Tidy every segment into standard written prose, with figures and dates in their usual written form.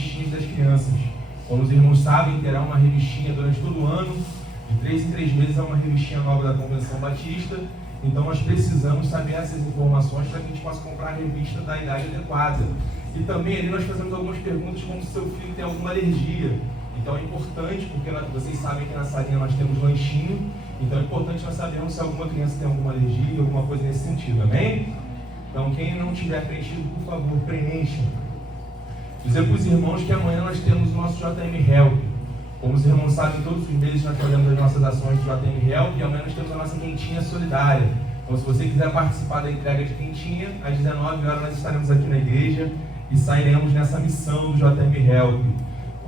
revistinhas das crianças. Como os irmãos sabem, terá uma revistinha durante todo o ano. De 3 em 3 meses é uma revistinha nova da Convenção Batista. Então nós precisamos saber essas informações para que a gente possa comprar a revista da idade adequada. E também ali nós fazemos algumas perguntas como se seu filho tem alguma alergia. Então é importante, porque vocês sabem que na salinha nós temos lanchinho. Então é importante nós sabermos se alguma criança tem alguma alergia, alguma coisa nesse sentido, amém? Então quem não tiver preenchido, por favor, preencha. Dizer para os irmãos que amanhã nós temos o nosso JM Help. Como os irmãos sabem, todos os meses nós fazemos as nossas ações do JM Help e amanhã nós temos a nossa quentinha solidária. Então se você quiser participar da entrega de quentinha, às 19 horas nós estaremos aqui na igreja e sairemos nessa missão do JM Help.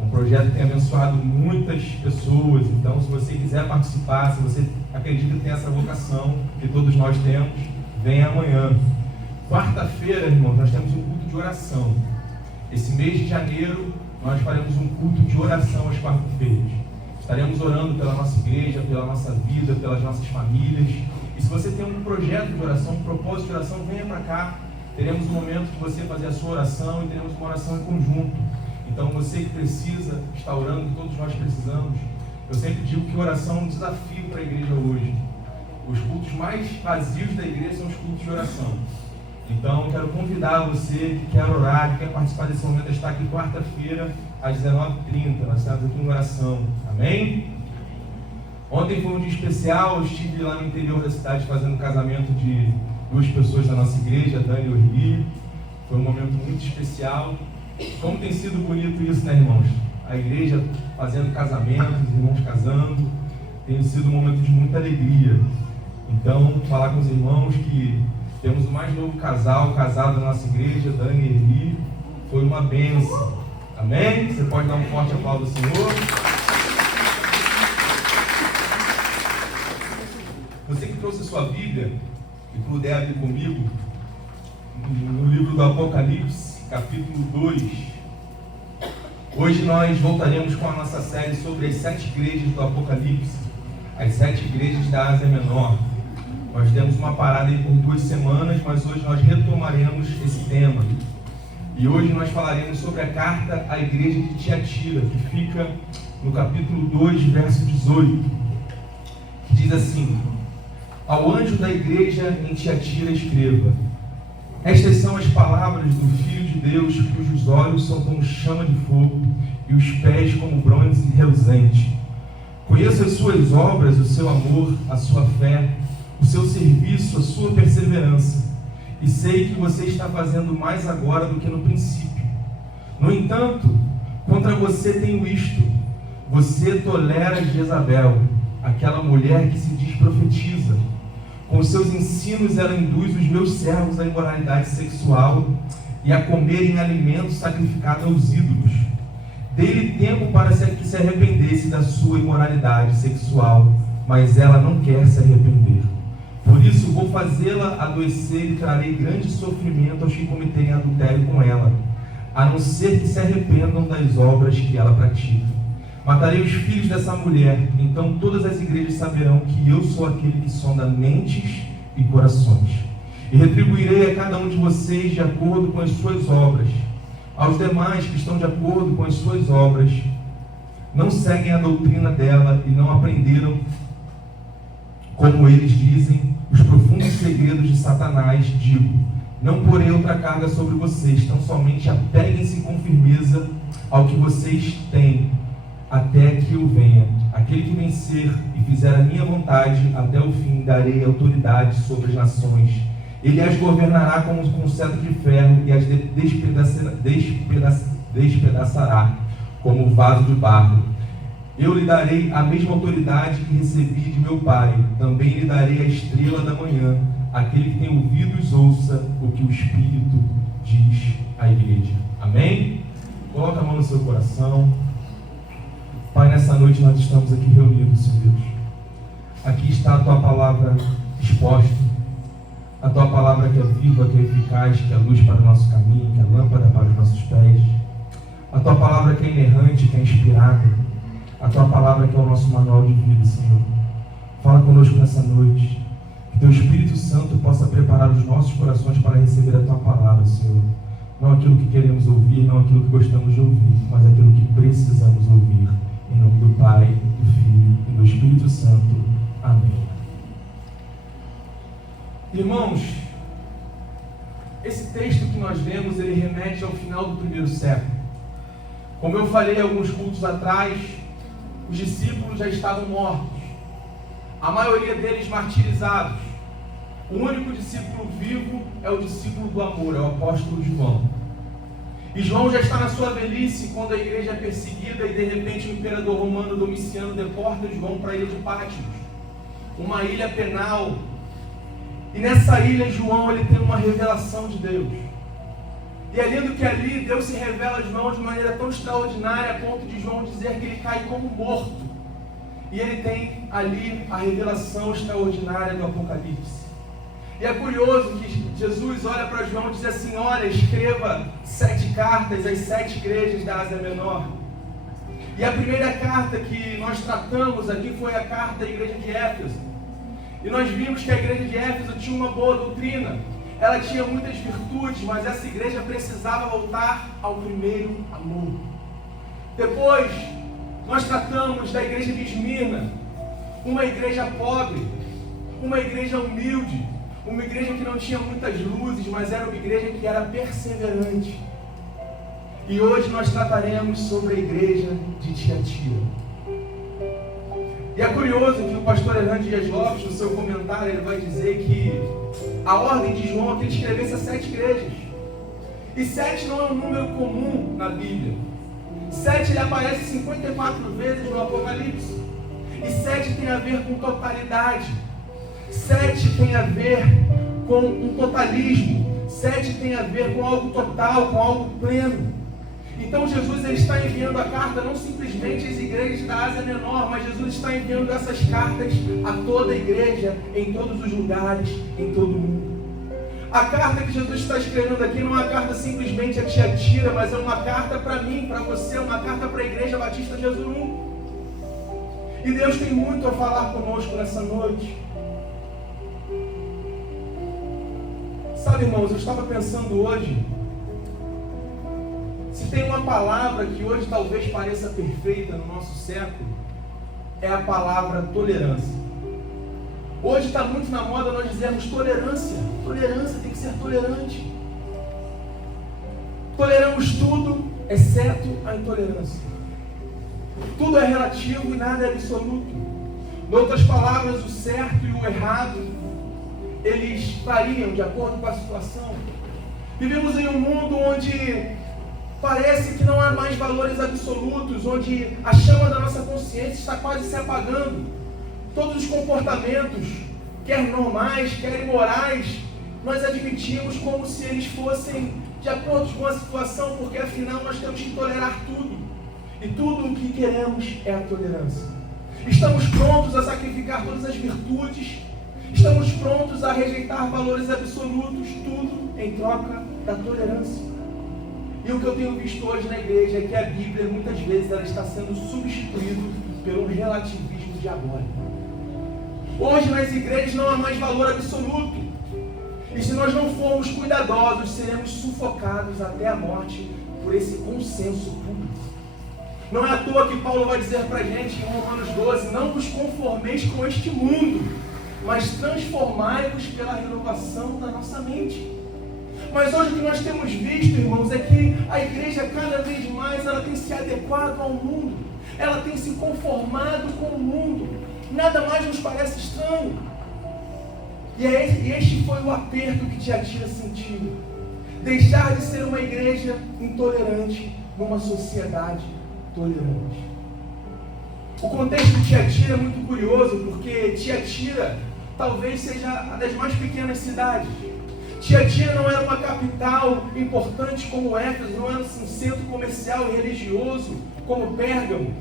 É um projeto que tem abençoado muitas pessoas. Então se você quiser participar, se você acredita que tem essa vocação que todos nós temos, venha amanhã. Quarta-feira, irmãos, nós temos um culto de oração. Esse mês de janeiro nós faremos um culto de oração às quarta-feiras. Estaremos orando pela nossa igreja, pela nossa vida, pelas nossas famílias. E se você tem um projeto de oração, um propósito de oração, venha para cá. Teremos um momento de você fazer a sua oração e teremos uma oração em conjunto. Então você que precisa estar orando, todos nós precisamos. Eu sempre digo que oração é um desafio para a igreja hoje. Os cultos mais vazios da igreja são os cultos de oração. Então, quero convidar você que quer orar, que quer participar desse momento, a estar aqui quarta-feira, às 19h30. Nós estamos aqui em oração. Amém? Ontem foi um dia especial. Eu estive lá no interior da cidade fazendo o casamento de 2 pessoas da nossa igreja, a Dani e o Rio. Foi um momento muito especial. Como tem sido bonito isso, né, irmãos? A igreja fazendo casamentos, os irmãos casando. Tem sido um momento de muita alegria. Então, falar com os irmãos que temos o mais novo casal casado na nossa igreja, Dani e Eli. Foi uma bênção. Amém? Você pode dar um forte aplauso ao Senhor. Você que trouxe a sua Bíblia e puder abrir comigo no livro do Apocalipse, capítulo 2. Hoje nós voltaremos com a nossa série sobre as 7 igrejas do Apocalipse, as 7 igrejas da Ásia Menor. Nós demos uma parada aí por 2 semanas, mas hoje nós retomaremos esse tema. E hoje nós falaremos sobre a carta à igreja de Tiatira, que fica no capítulo 2, verso 18, que diz assim: ao anjo da igreja em Tiatira escreva: estas são as palavras do Filho de Deus, cujos olhos são como chama de fogo e os pés como bronze reluzente. Conheço as suas obras, o seu amor, a sua fé, o seu serviço, a sua perseverança, e sei que você está fazendo mais agora do que no princípio. No entanto, contra você tenho isto: você tolera Jezabel, aquela mulher que se diz profetiza. Com os seus ensinos ela induz os meus servos à imoralidade sexual e a comerem alimentos sacrificados aos ídolos. Dei-lhe tempo para que se arrependesse da sua imoralidade sexual, mas ela não quer se arrepender. Por isso vou fazê-la adoecer e trarei grande sofrimento aos que cometerem adultério com ela, a não ser que se arrependam das obras que ela pratica. Matarei os filhos dessa mulher, então todas as igrejas saberão que eu sou aquele que sonda mentes e corações. E retribuirei a cada um de vocês de acordo com as suas obras. Aos demais que estão de acordo com as suas obras, não seguem a doutrina dela e não aprenderam, como eles dizem, os profundos segredos de Satanás, digo: não porei outra carga sobre vocês, tão somente apeguem-se com firmeza ao que vocês têm, até que eu venha. Aquele que vencer e fizer a minha vontade até o fim, darei autoridade sobre as nações. Ele as governará como com cetro de ferro e as despedaçará como vaso de barro. Eu lhe darei a mesma autoridade que recebi de meu Pai. Também lhe darei a estrela da manhã. Aquele que tem ouvidos, ouça o que o Espírito diz à igreja. Amém? Coloca a mão no seu coração. Pai, nessa noite nós estamos aqui reunidos, Senhor Deus. Aqui está a Tua palavra exposta. A Tua palavra que é viva, que é eficaz, que é luz para o nosso caminho, que é lâmpada para os nossos pés. A Tua palavra que é inerrante, que é inspirada. A Tua palavra que é o nosso manual de vida, Senhor. Fala conosco nessa noite. Que Teu Espírito Santo possa preparar os nossos corações para receber a Tua palavra, Senhor. Não aquilo que queremos ouvir, não aquilo que gostamos de ouvir, mas aquilo que precisamos ouvir. Em nome do Pai, do Filho e do Espírito Santo. Amém. Irmãos, esse texto que nós lemos, ele remete ao final do primeiro século. Como eu falei alguns cultos atrás, os discípulos já estavam mortos. A maioria deles martirizados. O único discípulo vivo é o discípulo do amor, é o apóstolo João. E João já está na sua velhice quando a igreja é perseguida e de repente o imperador romano Domiciano deporta João para a ilha de Patmos, uma ilha penal. E nessa ilha João ele tem uma revelação de Deus. E é lindo que ali Deus se revela a João de maneira tão extraordinária a ponto de João dizer que ele cai como morto. E ele tem ali a revelação extraordinária do Apocalipse. E é curioso que Jesus olha para João e diz assim: olha, escreva 7 cartas às 7 igrejas da Ásia Menor. E a primeira carta que nós tratamos aqui foi a carta da igreja de Éfeso. E nós vimos que a igreja de Éfeso tinha uma boa doutrina. Ela tinha muitas virtudes, mas essa igreja precisava voltar ao primeiro amor. Depois, nós tratamos da igreja de Esmirna, uma igreja pobre, uma igreja humilde, uma igreja que não tinha muitas luzes, mas era uma igreja que era perseverante. E hoje nós trataremos sobre a igreja de Tiatira. E é curioso que o pastor Hernando Dias Lopes, no seu comentário, ele vai dizer que a ordem de João é que ele escrevesse as 7 igrejas. E 7 não é um número comum na Bíblia. 7 ele aparece 54 vezes no Apocalipse. E 7 tem a ver com totalidade. 7 tem a ver com um totalismo. 7 tem a ver com algo total, com algo pleno. Então Jesus ele está enviando a carta não simplesmente às igrejas da Ásia Menor, mas Jesus está enviando essas cartas a toda a igreja, em todos os lugares, em todo o mundo. A carta que Jesus está escrevendo aqui não é uma carta simplesmente a Tiatira, mas é uma carta para mim, para você, uma carta para a Igreja Batista de Jesurum. E Deus tem muito a falar conosco nessa noite. Sabe, irmãos, eu estava pensando hoje, se tem uma palavra que hoje talvez pareça perfeita no nosso século, é a palavra tolerância. Hoje está muito na moda nós dizermos tolerância. Tolerância, tem que ser tolerante. Toleramos tudo, exceto a intolerância. Tudo é relativo e nada é absoluto. Em outras palavras, o certo e o errado, eles variam de acordo com a situação. Vivemos em um mundo onde parece que não há mais valores absolutos, onde a chama da nossa consciência está quase se apagando. Todos os comportamentos, quer normais, quer imorais, nós admitimos como se eles fossem de acordo com a situação, porque afinal nós temos que tolerar tudo. E tudo o que queremos é a tolerância. Estamos prontos a sacrificar todas as virtudes, estamos prontos a rejeitar valores absolutos, tudo em troca da tolerância. E o que eu tenho visto hoje na igreja é que a Bíblia, muitas vezes, ela está sendo substituída pelo relativismo diabólico. Hoje nas igrejas não há mais valor absoluto. E se nós não formos cuidadosos, seremos sufocados até a morte por esse consenso público. Não é à toa que Paulo vai dizer para a gente em Romanos 12, não vos conformeis com este mundo, mas transformai-vos pela renovação da nossa mente. Mas hoje o que nós temos visto, irmãos, é que a igreja cada vez mais ela tem se adequado ao mundo. Ela tem se conformado com o mundo. Nada mais nos parece estranho. E este foi o aperto que Tiatira sentiu. Deixar de ser uma igreja intolerante numa sociedade tolerante. O contexto de Tiatira é muito curioso, porque Tiatira talvez seja a das mais pequenas cidades. Tiatira não era uma capital importante como Éfeso, não era um centro comercial e religioso como Pérgamo.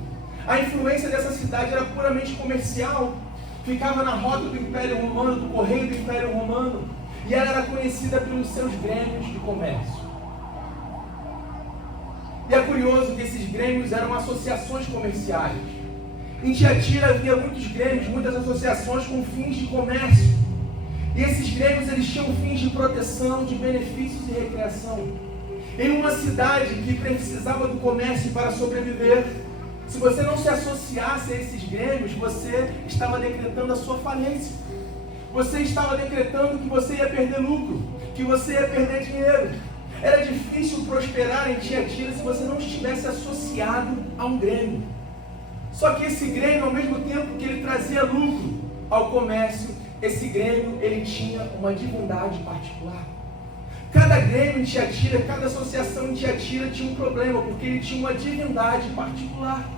A influência dessa cidade era puramente comercial, ficava na rota do Império Romano, do correio do Império Romano, e ela era conhecida pelos seus grêmios de comércio. E é curioso que esses grêmios eram associações comerciais. Em Tiatira havia muitos grêmios, muitas associações com fins de comércio. E esses grêmios eles tinham fins de proteção, de benefícios e recreação. Em uma cidade que precisava do comércio para sobreviver, se você não se associasse a esses grêmios, você estava decretando a sua falência. Você estava decretando que você ia perder lucro, que você ia perder dinheiro. Era difícil prosperar em Tiatira se você não estivesse associado a um grêmio. Só que esse grêmio, ao mesmo tempo que ele trazia lucro ao comércio, esse grêmio, ele tinha uma divindade particular. Cada grêmio em Tiatira, cada associação em Tiatira tinha um problema, porque ele tinha uma divindade particular.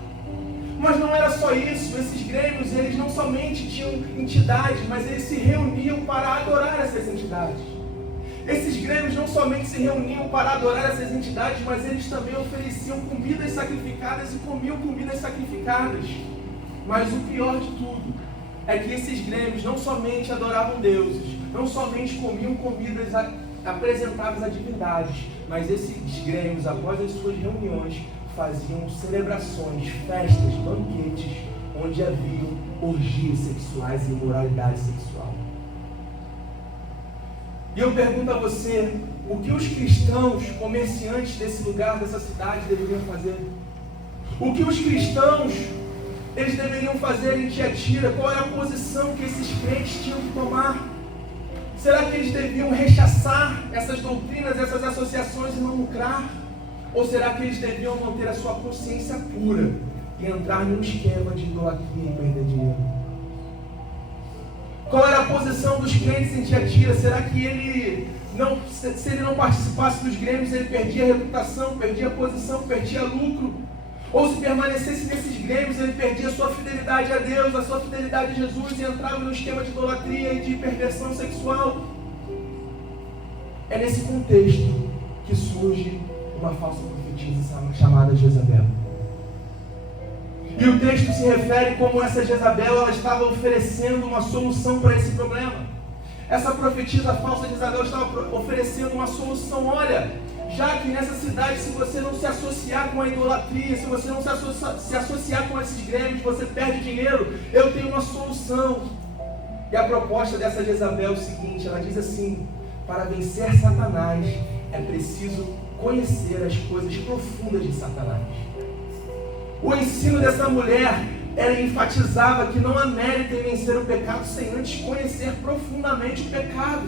Mas não era só isso, esses grêmios, eles não somente tinham entidades, mas eles se reuniam para adorar essas entidades. Esses grêmios não somente se reuniam para adorar essas entidades, mas eles também ofereciam comidas sacrificadas e comiam comidas sacrificadas. Mas o pior de tudo é que esses grêmios não somente adoravam deuses, não somente comiam comidas apresentadas a divindades, mas esses grêmios, após as suas reuniões, faziam celebrações, festas, banquetes, onde haviam orgias sexuais e imoralidade sexual. E eu pergunto a você, o que os cristãos, comerciantes desse lugar, dessa cidade, deveriam fazer? O que os cristãos, eles deveriam fazer em Tiatira? Qual era a posição que esses crentes tinham que tomar? Será que eles deviam rechaçar essas doutrinas, essas associações e não lucrar? Ou será que eles deviam manter a sua consciência pura e entrar num esquema de idolatria e perder dinheiro? Qual era a posição dos crentes em Tiatira? Será que se ele não participasse dos grêmios, ele perdia reputação, perdia posição, perdia lucro? Ou se permanecesse nesses grêmios, ele perdia a sua fidelidade a Deus, a sua fidelidade a Jesus e entrava no esquema de idolatria e de perversão sexual? É nesse contexto que surge uma falsa profetisa chamada Jezabel. E o texto se refere como essa Jezabel, ela estava oferecendo uma solução para esse problema. Essa profetisa falsa Jezabel estava oferecendo uma solução. Olha, já que nessa cidade, se você não se associar com a idolatria, se você não se associar com esses grêmios, você perde dinheiro, eu tenho uma solução. E a proposta dessa Jezabel é o seguinte, ela diz assim: para vencer Satanás, é preciso conhecer as coisas profundas de Satanás. O ensino dessa mulher, ela enfatizava que não há mérito em vencer o pecado sem antes conhecer profundamente o pecado.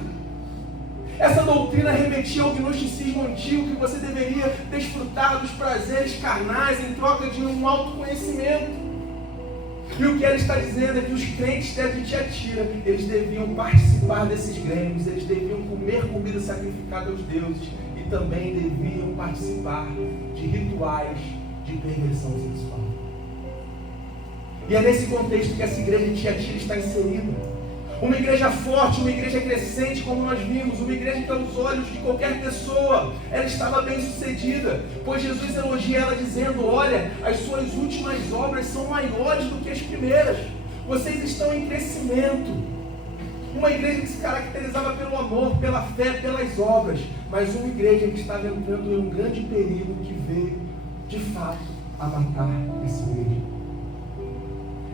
Essa doutrina remetia ao gnosticismo antigo, que você deveria desfrutar dos prazeres carnais em troca de um autoconhecimento. E o que ela está dizendo é que os crentes de Tiatira, eles deviam participar desses grêmios, eles deviam comer comida sacrificada aos deuses e também deviam participar de rituais de perversão sexual. E é nesse contexto que essa igreja de Tiatira está inserida. Uma igreja forte, uma igreja crescente, como nós vimos, uma igreja que aos olhos de qualquer pessoa, ela estava bem sucedida, pois Jesus elogia ela dizendo: olha, as suas últimas obras são maiores do que as primeiras, vocês estão em crescimento. Uma igreja que se caracterizava pelo amor, pela fé, pelas obras, mas uma igreja que estava entrando em um grande perigo que veio, de fato, a matar essa igreja.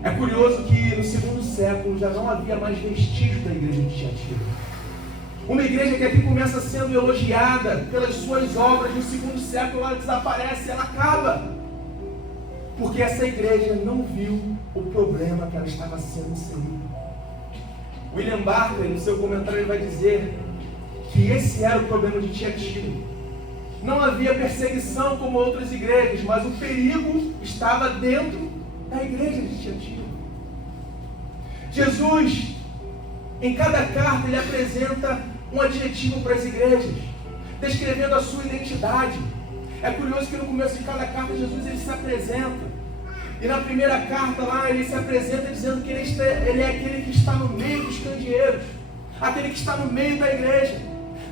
É curioso que no segundo século já não havia mais vestígios da igreja de Tiatira. Uma igreja que aqui começa sendo elogiada pelas suas obras, no segundo século ela desaparece, ela acaba. Porque essa igreja não viu o problema que ela estava sendo inserida. William Barclay, no seu comentário, ele vai dizer que esse era o problema de Tiatira. Não havia perseguição como outras igrejas, mas o perigo estava dentro da igreja de Tiatira. Jesus, em cada carta, ele apresenta um adjetivo para as igrejas, descrevendo a sua identidade. É curioso que no começo de cada carta, Jesus ele se apresenta. E na primeira carta lá, ele se apresenta dizendo que ele é aquele que está no meio dos candeeiros, aquele que está no meio da igreja.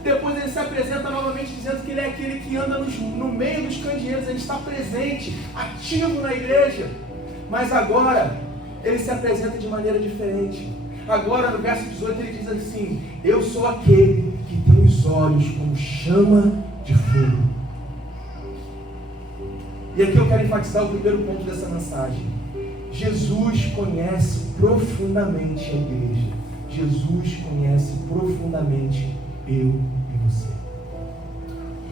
Depois ele se apresenta novamente dizendo que ele é aquele que anda no meio dos candeeiros, ele está presente, ativo na igreja. Mas agora, ele se apresenta de maneira diferente. Agora, no verso 18, ele diz assim: eu sou aquele que tem os olhos como chama de fogo. E aqui eu quero enfatizar o primeiro ponto dessa mensagem. Jesus conhece profundamente a igreja. Jesus conhece profundamente eu e você.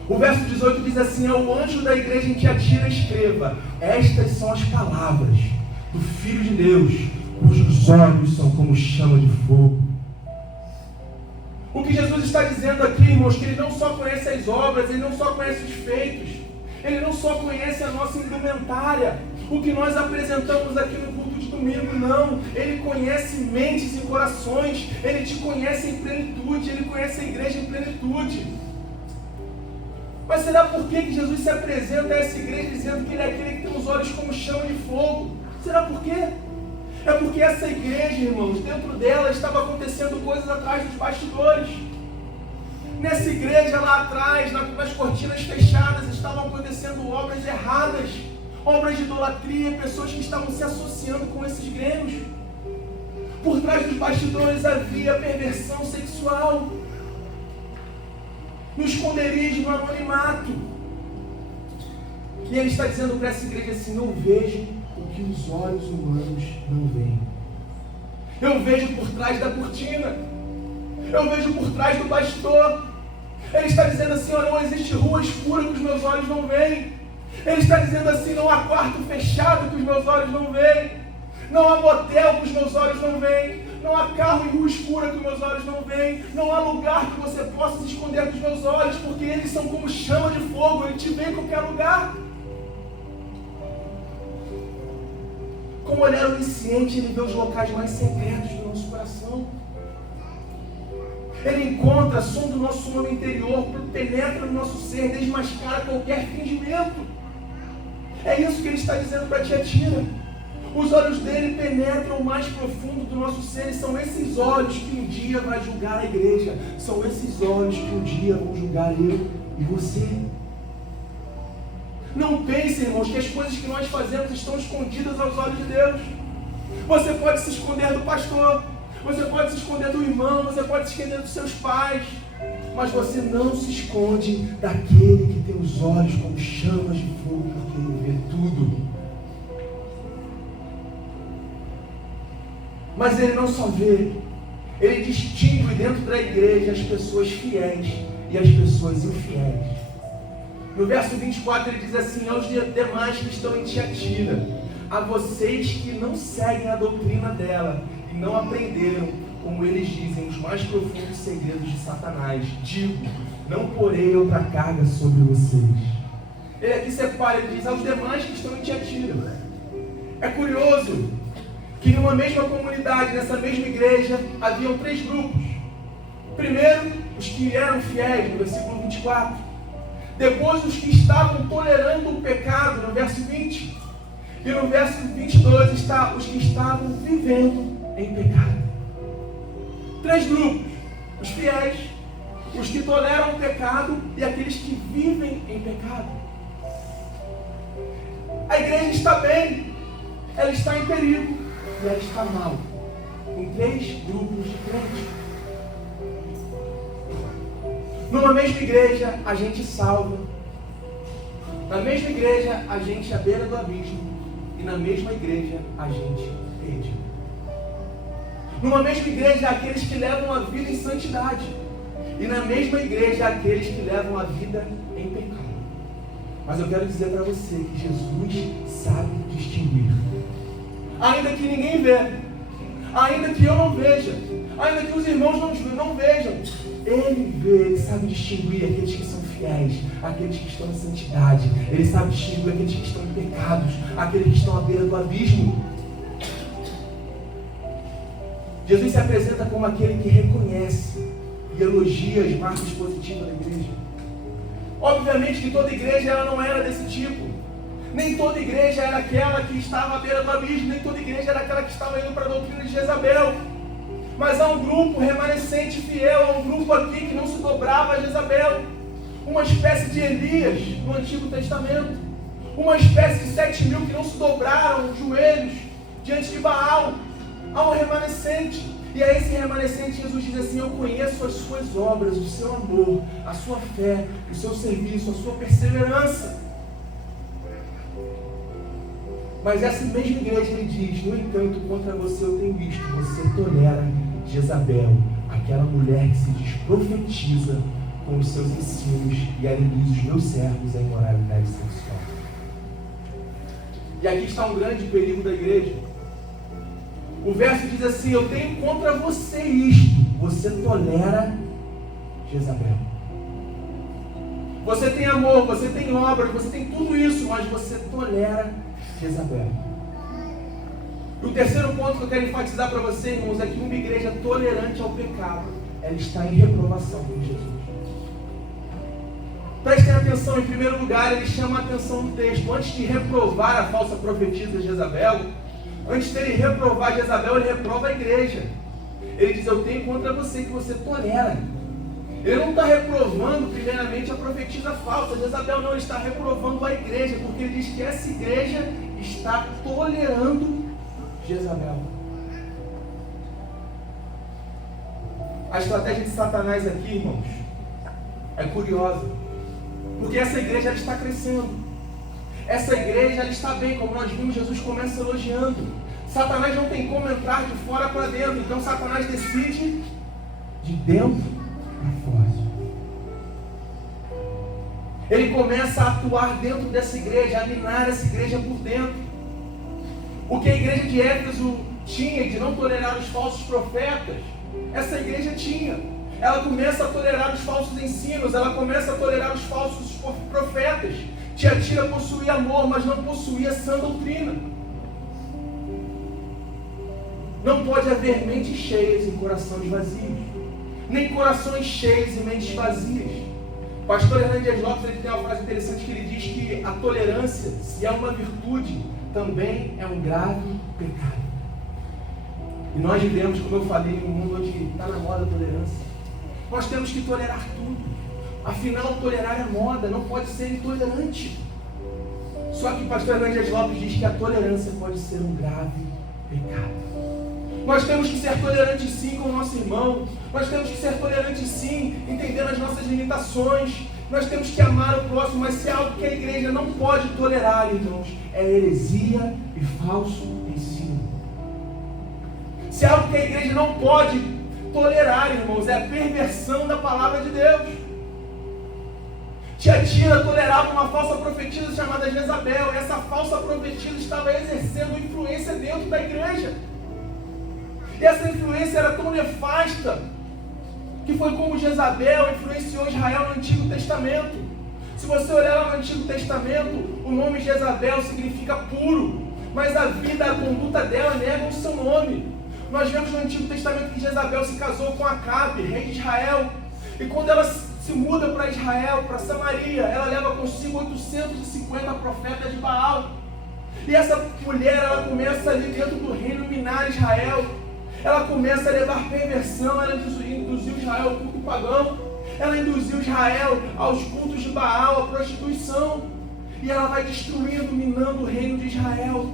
O verso 18 diz assim: ao anjo da igreja em Tiatira escreva: estas são as palavras do Filho de Deus, cujos olhos são como chama de fogo. O que Jesus está dizendo aqui, irmãos, que Ele não só conhece as obras, Ele não só conhece os feitos, Ele não só conhece a nossa indumentária, o que nós apresentamos aqui no culto de domingo, não. Ele conhece mentes e corações, Ele te conhece em plenitude, Ele conhece a igreja em plenitude. Mas será por que Jesus se apresenta a essa igreja dizendo que Ele é aquele que tem os olhos como chama de fogo? Será por quê? É porque essa igreja, irmãos, dentro dela estava acontecendo coisas atrás dos bastidores. Nessa igreja lá atrás, nas cortinas fechadas, estavam acontecendo obras erradas, obras de idolatria, pessoas que estavam se associando com esses grêmios. Por trás dos bastidores havia perversão sexual, no esconderijo, no anonimato. E Ele está dizendo para essa igreja assim: não vejo o que os olhos humanos não veem. Eu vejo por trás da cortina, eu vejo por trás do bastidor. Ele está dizendo assim: oh, não existe rua escura que os meus olhos não veem. Ele está dizendo assim: não há quarto fechado que os meus olhos não veem. Não há motel que os meus olhos não veem. Não há carro em rua escura que os meus olhos não veem. Não há lugar que você possa se esconder dos meus olhos, porque eles são como chama de fogo. Ele te vê em qualquer lugar. Com um olhar onisciente, Ele vê os locais mais secretos do nosso coração. Ele encontra, sonda o nosso homem interior, penetra no nosso ser, desmascara qualquer fingimento. É isso que Ele está dizendo para Tiatira. Os olhos dele penetram o mais profundo do nosso ser, e são esses olhos que um dia vai julgar a igreja. São esses olhos que um dia vão julgar eu e você. Não pense, irmãos, que as coisas que nós fazemos estão escondidas aos olhos de Deus. Você pode se esconder do pastor, você pode se esconder do irmão, você pode se esconder dos seus pais, mas você não se esconde daquele que tem os olhos como chamas de fogo, porque Ele vê tudo. Mas Ele não só vê, Ele distingue dentro da igreja as pessoas fiéis e as pessoas infiéis. No verso 24 Ele diz assim: aos demais que estão em Tiatira, a vocês que não seguem a doutrina dela e não aprenderam, como eles dizem, os mais profundos segredos de Satanás, digo, não porei outra carga sobre vocês. Ele aqui separa, Ele diz: aos demais que estão em Tiatira. É curioso que numa mesma comunidade, nessa mesma igreja, haviam 3 grupos. Primeiro, os que eram fiéis, no versículo 24. Depois, os que estavam tolerando o pecado, no verso 20. E no verso 22 está os que estavam vivendo em pecado. 3 grupos: os fiéis, os que toleram o pecado e aqueles que vivem em pecado. A igreja está bem, ela está em perigo e ela está mal, com 3 grupos de crentes. Numa mesma igreja a gente salva, na mesma igreja a gente à beira do abismo, e na mesma igreja a gente perde. Numa mesma igreja há aqueles que levam a vida em santidade, e na mesma igreja há aqueles que levam a vida em pecado. Mas eu quero dizer para você que Jesus sabe distinguir. Ainda que ninguém vê, ainda que eu não veja, ainda que os irmãos não vejam, Ele vê, Ele sabe distinguir aqueles que são fiéis, aqueles que estão em santidade. Ele sabe distinguir aqueles que estão em pecados, aqueles que estão à beira do abismo. Jesus se apresenta como aquele que reconhece e elogia as marcas positivas da igreja. Obviamente que toda igreja ela não era desse tipo. Nem toda igreja era aquela que estava à beira do abismo, nem toda igreja era aquela que estava indo para a doutrina de Jezabel. Mas há um grupo remanescente fiel, há um grupo aqui que não se dobrava a Jezabel. Uma espécie de Elias no Antigo Testamento. Uma espécie de 7.000 que não se dobraram os joelhos diante de Baal. Há um remanescente. E a esse remanescente Jesus diz assim: eu conheço as suas obras, o seu amor, a sua fé, o seu serviço, a sua perseverança. Mas essa mesma igreja ele diz: no entanto, contra você eu tenho visto, você tolera Jezabel, aquela mulher que se diz profetiza, com os seus ensinos e ela induz os meus servos à imoralidade sexual. E aqui está um grande perigo da igreja. O verso diz assim: eu tenho contra você isto, você tolera Jezabel. Você tem amor, você tem obras, você tem tudo isso, mas você tolera Jezabel. E o terceiro ponto que eu quero enfatizar para você, irmãos, é que uma igreja tolerante ao pecado, ela está em reprovação com Jesus. Prestem atenção, em primeiro lugar, ele chama a atenção no texto. Antes de reprovar a falsa profetisa Jezabel, antes dele reprovar Jezabel, ele reprova a igreja. Ele diz: eu tenho contra você que você tolera. Ele não está reprovando primeiramente a profetisa falsa Jezabel, não, ele está reprovando a igreja, porque ele diz que essa igreja está tolerando Jezabel. A estratégia de Satanás aqui, irmãos, é curiosa, porque essa igreja ela está crescendo. Essa igreja ela está bem, como nós vimos, Jesus começa elogiando. Satanás não tem como entrar de fora para dentro, então Satanás decide de dentro para fora. Ele começa a atuar dentro dessa igreja, a minar essa igreja por dentro. O que a igreja de Éfeso tinha de não tolerar os falsos profetas, essa igreja tinha. Ela começa a tolerar os falsos ensinos, ela começa a tolerar os falsos profetas. Tiatira possuía amor, mas não possuía sã doutrina. Não pode haver mentes cheias em corações vazios, nem corações cheios e mentes vazias. O pastor Hernandes Lopes ele tem uma frase interessante que ele diz que a tolerância, se é uma virtude, também é um grave pecado. E nós vivemos, como eu falei, em um mundo onde está na moda a tolerância. Nós temos que tolerar tudo. Afinal, tolerar é moda, não pode ser intolerante. Só que o pastor Hernandes Lopes diz que a tolerância pode ser um grave pecado. Nós temos que ser tolerantes sim com o nosso irmão. Nós temos que ser tolerantes sim, entendendo as nossas limitações. Nós temos que amar o próximo, mas se é algo que a igreja não pode tolerar, irmãos, é heresia e falso ensino. Se é algo que a igreja não pode tolerar, irmãos, é a perversão da palavra de Deus. Tiatira tolerava uma falsa profetisa chamada Jezabel, e essa falsa profetisa estava exercendo influência dentro da igreja. E essa influência era tão nefasta, que foi como Jezabel influenciou Israel no Antigo Testamento. Se você olhar lá no Antigo Testamento, o nome Jezabel significa puro, mas a vida, a conduta dela negam o seu nome. Nós vemos no Antigo Testamento que Jezabel se casou com Acabe, rei de Israel, e quando ela se muda para Israel, para Samaria, ela leva consigo 850 profetas de Baal. E essa mulher, ela começa ali dentro do reino minar Israel. Ela começa a levar perversão, ela induziu Israel ao culto pagão, ela induziu Israel aos cultos de Baal, à prostituição, e ela vai destruindo, minando o reino de Israel.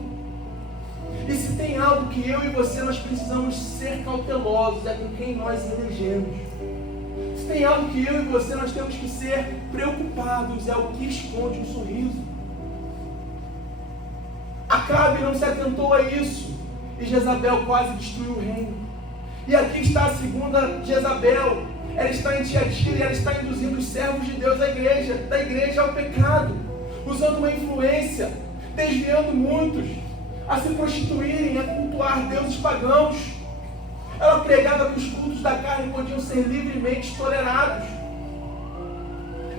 E se tem algo que eu e você nós precisamos ser cautelosos, é com quem nós elegemos. Se tem algo que eu e você nós temos que ser preocupados, é o que esconde um sorriso. Acabe não se atentou a isso, e Jezabel quase destruiu o reino. E aqui está a segunda Jezabel. Ela está em Tiatira e ela está induzindo os servos de Deus da igreja ao pecado, usando uma influência, desviando muitos a se prostituírem, a cultuar deuses pagãos. Ela pregava que os cultos da carne podiam ser livremente tolerados.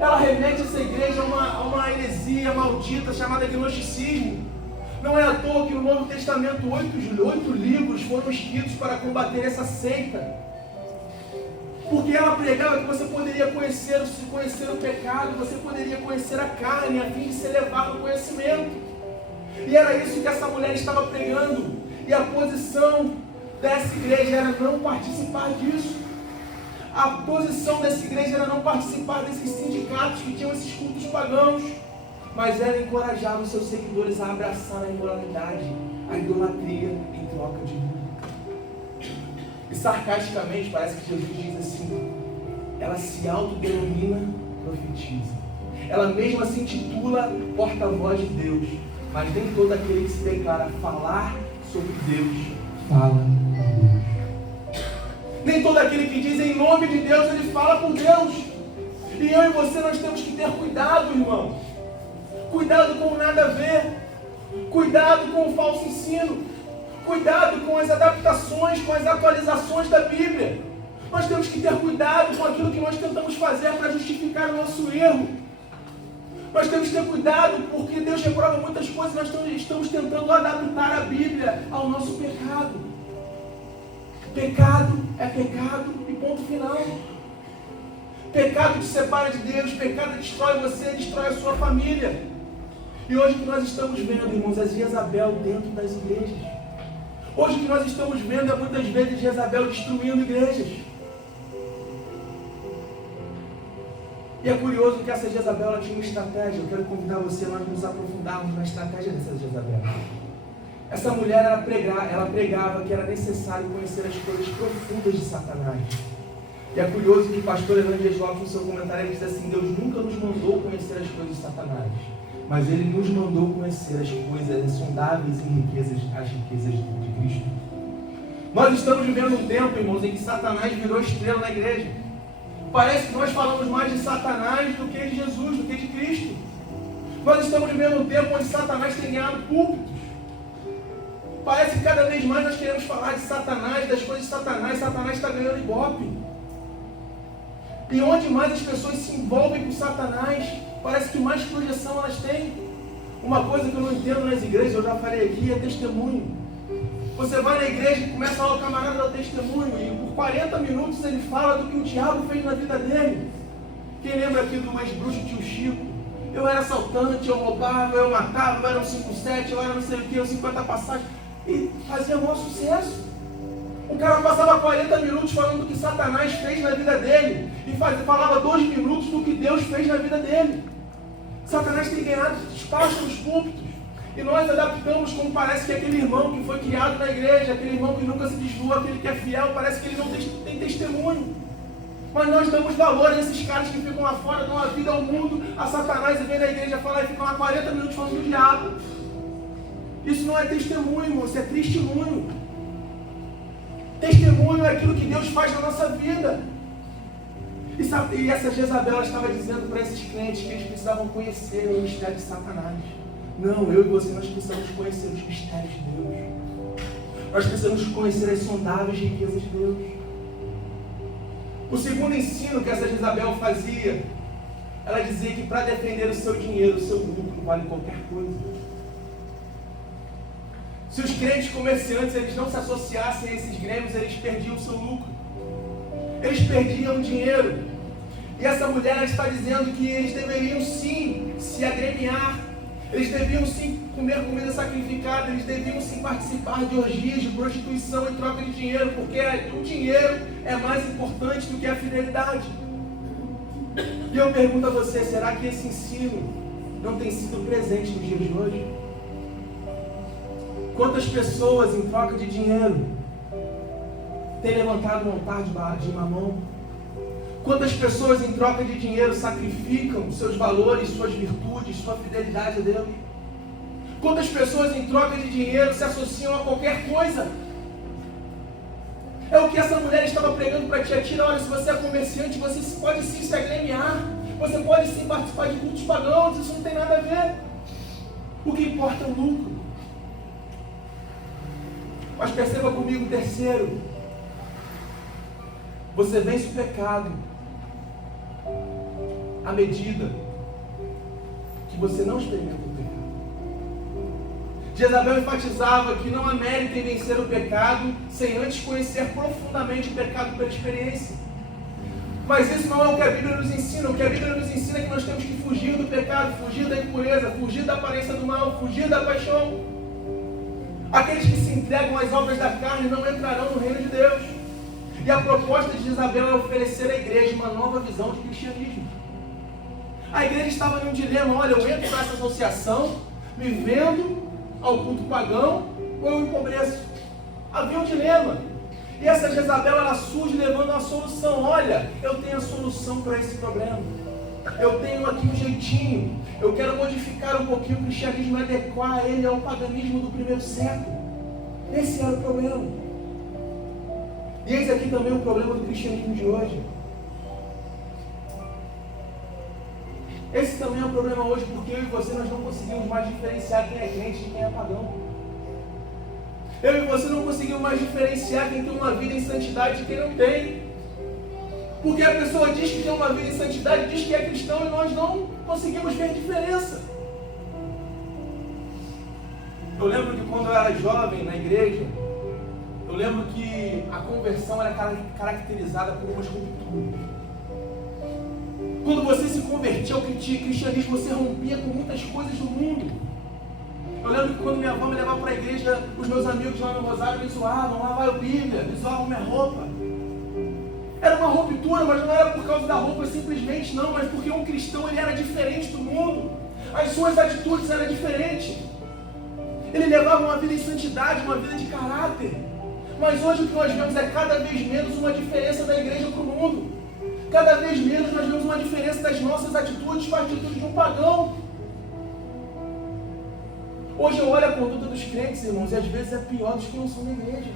Ela remete essa igreja a uma heresia maldita chamada gnosticismo. Não é à toa que no Novo Testamento 8 livros foram escritos para combater essa seita. Porque ela pregava que você poderia conhecer o pecado, você poderia conhecer a carne, a fim de ser levado ao conhecimento. E era isso que essa mulher estava pregando. E a posição dessa igreja era não participar disso. A posição dessa igreja era não participar desses sindicatos que tinham esses cultos pagãos. Mas ela encorajava os seus seguidores a abraçar a imoralidade, a idolatria em troca de lucro. E sarcasticamente, parece que Jesus diz assim: ela se autodenomina profetisa. Ela mesma se intitula porta-voz de Deus. Mas nem todo aquele que se declara falar sobre Deus, fala por Deus. Nem todo aquele que diz em nome de Deus, ele fala por Deus. E eu e você, nós temos que ter cuidado, irmão. Cuidado com o nada a ver. Cuidado com o falso ensino. Cuidado com as adaptações, com as atualizações da Bíblia. Nós temos que ter cuidado com aquilo que nós tentamos fazer para justificar o nosso erro. Nós temos que ter cuidado porque Deus reprova muitas coisas. Nós estamos tentando adaptar a Bíblia ao nosso pecado. Pecado é pecado e ponto final. Pecado te separa de Deus, pecado destrói você, destrói a sua família. E hoje o que nós estamos vendo, irmãos, é Jezabel dentro das igrejas. Hoje o que nós estamos vendo é muitas vezes Jezabel destruindo igrejas. E é curioso que essa Jezabel ela tinha uma estratégia. Eu quero convidar você a nós nos aprofundarmos na estratégia dessa Jezabel. Essa mulher ela pregava que era necessário conhecer as coisas profundas de Satanás. E é curioso que o pastor Evangelho Lopes, no seu comentário, ele diz assim: Deus nunca nos mandou conhecer as coisas de Satanás, mas Ele nos mandou conhecer as coisas insondáveis e as riquezas de Cristo. Nós estamos vivendo um tempo, irmãos, em que Satanás virou estrela na igreja. Parece que nós falamos mais de Satanás do que de Jesus, do que de Cristo. Nós estamos vivendo um tempo onde Satanás tem ganhado púlpitos. Parece que cada vez mais nós queremos falar de Satanás, das coisas de Satanás. Satanás está ganhando ibope. E onde mais as pessoas se envolvem com Satanás, parece que mais projeção elas têm. Uma coisa que eu não entendo nas igrejas, eu já falei aqui, é testemunho. Você vai na igreja e começa lá, o camarada dar o testemunho, e por 40 minutos ele fala do que o diabo fez na vida dele. Quem lembra aqui do mais bruxo tio Chico? Eu era assaltante, eu roubava, eu matava, eu era um 5-7, eu era não sei o que, 50 passagens. E fazia maior sucesso. O cara passava 40 minutos falando do que Satanás fez na vida dele. E falava 2 minutos do que Deus fez na vida dele. Satanás tem ganhado espaço nos púlpitos. E nós adaptamos como parece que aquele irmão que foi criado na igreja, aquele irmão que nunca se desviou, aquele que é fiel, parece que ele não tem testemunho. Mas nós damos valor a esses caras que ficam lá fora, dão a vida ao mundo, a Satanás, e vem na igreja falar e ficam lá 40 minutos falando do diabo. Isso não é testemunho, irmão, isso é testemunho. Testemunho é aquilo que Deus faz na nossa vida. E essa Jezabel ela estava dizendo para esses crentes que eles precisavam conhecer o mistério de Satanás. Não, eu e você, nós precisamos conhecer os mistérios de Deus. Nós precisamos conhecer as sondáveis riquezas de Deus. O segundo ensino que essa Jezabel fazia, ela dizia que para defender o seu dinheiro, o seu lucro, vale qualquer coisa. Se os crentes comerciantes eles não se associassem a esses grêmios, eles perdiam o seu lucro. Eles perdiam dinheiro. E essa mulher está dizendo que eles deveriam sim se agremiar. Eles deviam sim comer comida sacrificada. Eles deviam sim participar de orgias, de prostituição em troca de dinheiro. Porque o dinheiro é mais importante do que a fidelidade. E eu pergunto a você, será que esse ensino não tem sido presente nos dias de hoje? Quantas pessoas em troca de dinheiro têm levantado um altar de mamão? Quantas pessoas em troca de dinheiro sacrificam seus valores, suas virtudes, sua fidelidade a Deus? Quantas pessoas em troca de dinheiro se associam a qualquer coisa? É o que essa mulher estava pregando para Tiatira. Olha, se você é comerciante, você pode sim se agremiar. Você pode sim participar de cultos pagãos. Isso não tem nada a ver. O que importa é o lucro. Mas perceba comigo o terceiro. Você vence o pecado à medida que você não experimenta o pecado. Jezabel enfatizava que não há mérito em vencer o pecado sem antes conhecer profundamente o pecado pela experiência. Mas isso não é o que a Bíblia nos ensina. O que a Bíblia nos ensina é que nós temos que fugir do pecado, fugir da impureza, fugir da aparência do mal, fugir da paixão. Aqueles que se entregam às obras da carne não entrarão no reino de Deus. E a proposta de Jezabel é oferecer à igreja uma nova visão de cristianismo. A igreja estava em um dilema: olha, eu entro nessa associação, me vendo ao culto pagão, ou eu empobreço. Havia um dilema. E essa Jezabel, ela surge levando uma solução. Olha, eu tenho a solução para esse problema. Eu tenho aqui um jeitinho. Eu quero modificar um pouquinho o cristianismo, adequar ele ao paganismo do primeiro século. Esse era o problema. E eis aqui também o problema do cristianismo de hoje. Esse também é um problema hoje, porque eu e você nós não conseguimos mais diferenciar quem é crente de quem é pagão. Eu e você não conseguimos mais diferenciar quem tem uma vida em santidade de quem não tem. Porque a pessoa diz que tem uma vida em santidade, diz que é cristão e nós não conseguimos ver a diferença. Eu lembro que quando eu era jovem na igreja, eu lembro que a conversão era caracterizada por umas rupturas. Quando você se convertia ao cristianismo, você rompia com muitas coisas do mundo. Eu lembro que quando minha avó me levava para a igreja, os meus amigos lá no Rosário me zoavam, lá vai a Bíblia, me zoavam minha roupa. Era uma ruptura, mas não era por causa da roupa simplesmente, não, mas porque um cristão ele era diferente do mundo. As suas atitudes eram diferentes. Ele levava uma vida em santidade, uma vida de caráter. Mas hoje o que nós vemos é cada vez menos uma diferença da igreja para o mundo. Cada vez menos nós vemos uma diferença das nossas atitudes com a atitude de um pagão. Hoje eu olho a conduta dos crentes, irmãos, e às vezes é pior dos que não são da igreja.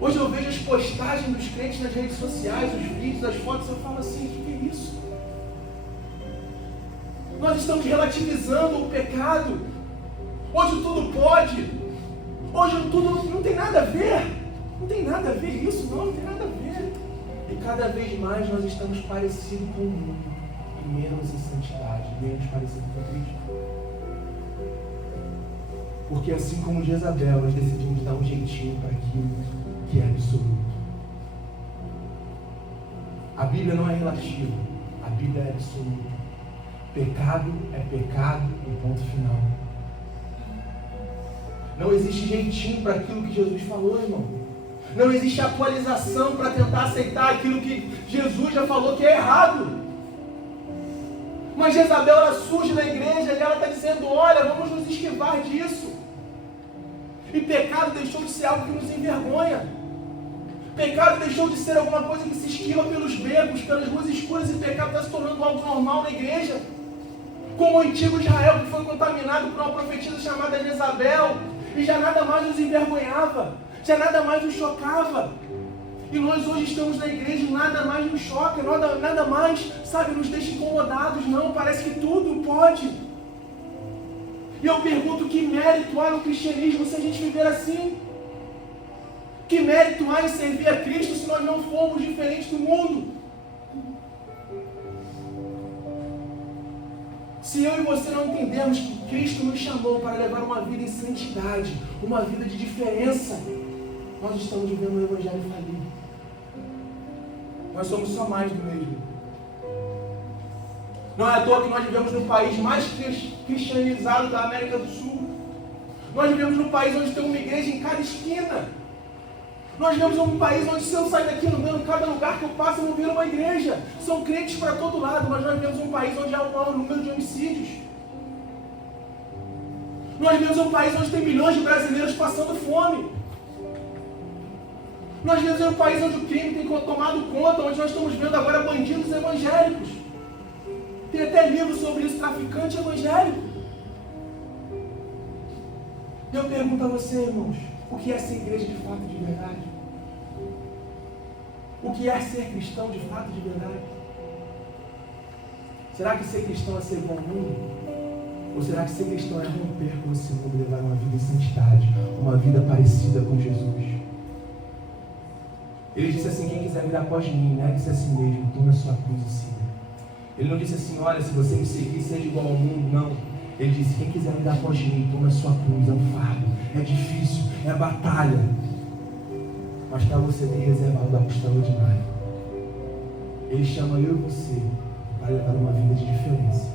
Hoje eu vejo as postagens dos crentes nas redes sociais, os vídeos, as fotos, eu falo assim, o que é isso? Nós estamos relativizando o pecado. Hoje tudo pode. Hoje tudo não tem nada a ver. Não tem nada a ver isso, não tem nada a ver. E cada vez mais nós estamos parecidos com o mundo. E menos em santidade, menos parecido com Cristo. Porque assim como Jezabel, nós decidimos dar um jeitinho para aquilo que é absoluto. A Bíblia não é relativa, a Bíblia é absoluta. Pecado é pecado e ponto final. Não existe jeitinho para aquilo que Jesus falou, irmão. Não existe atualização para tentar aceitar aquilo que Jesus já falou que é errado. Mas Jezabel, ela surge na igreja e ela está dizendo, olha, vamos nos esquivar disso. E pecado deixou de ser algo que nos envergonha. Pecado deixou de ser alguma coisa que se esquiva pelos becos, pelas ruas escuras, e pecado está se tornando algo normal na igreja. Como o antigo Israel, que foi contaminado por uma profetisa chamada Jezabel, e já nada mais nos envergonhava, já nada mais nos chocava. E nós hoje estamos na igreja e nada mais nos choca, nada mais, nos deixa incomodados, não, parece que tudo pode. E eu pergunto, que mérito há no cristianismo se a gente viver assim? Que mérito há em servir a Cristo se nós não formos diferentes do mundo? Se eu e você não entendermos que Cristo nos chamou para levar uma vida em santidade, uma vida de diferença, nós estamos vivendo um evangelho falido. Nós somos só mais do mesmo. Não é à toa que nós vivemos no país mais cristianizado da América do Sul. Nós vivemos num país onde tem uma igreja em cada esquina. Nós vivemos num país onde, se eu sair daqui andando, cada lugar que eu passo eu não viro uma igreja. São crentes para todo lado, mas nós vivemos um país onde há um maior número de homicídios. Nós vivemos um país onde tem milhões de brasileiros passando fome. Nós vivemos em um país onde o crime tem tomado conta, onde nós estamos vendo agora bandidos evangélicos. Tem até livro sobre isso, traficante evangélico. E eu pergunto a você, irmãos, o que é ser igreja de fato, de verdade? O que é ser cristão de fato, de verdade? Será que ser cristão é ser igual ao mundo? Ou será que ser cristão é romper com esse mundo e levar uma vida em santidade, uma vida parecida com Jesus? Ele disse assim, quem quiser vir após mim, negue-se a si mesmo, tome a sua cruz e siga. Ele não disse assim, olha, se você me seguir, seja igual ao mundo, não. Ele disse, quem quiser vir após mim, tome a sua cruz, é um fardo, é difícil, é batalha. Mas para você tem reservado da costela ordinária. Ele chama eu e você para levar uma vida de diferença.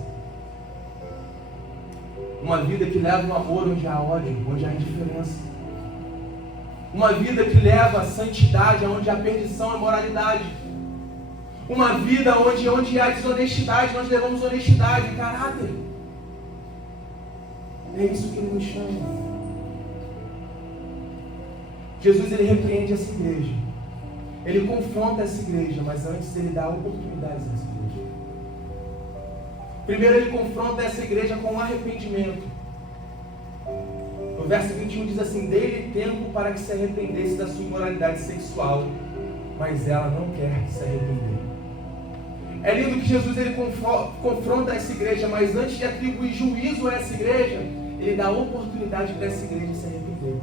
Uma vida que leva o amor onde há ódio, onde há indiferença. Uma vida que leva a santidade, onde há perdição e moralidade. Uma vida onde há desonestidade, nós levamos honestidade e caráter. É isso que Ele nos chama. Jesus, Ele repreende essa igreja. Ele confronta essa igreja, mas antes Ele dá oportunidades a essa igreja. Primeiro Ele confronta essa igreja com um arrependimento. No verso 21 diz assim, dê-lhe tempo para que se arrependesse da sua imoralidade sexual, mas ela não quer se arrepender. É lindo que Jesus ele confronta essa igreja, mas antes de atribuir juízo a essa igreja, ele dá a oportunidade para essa igreja se arrepender.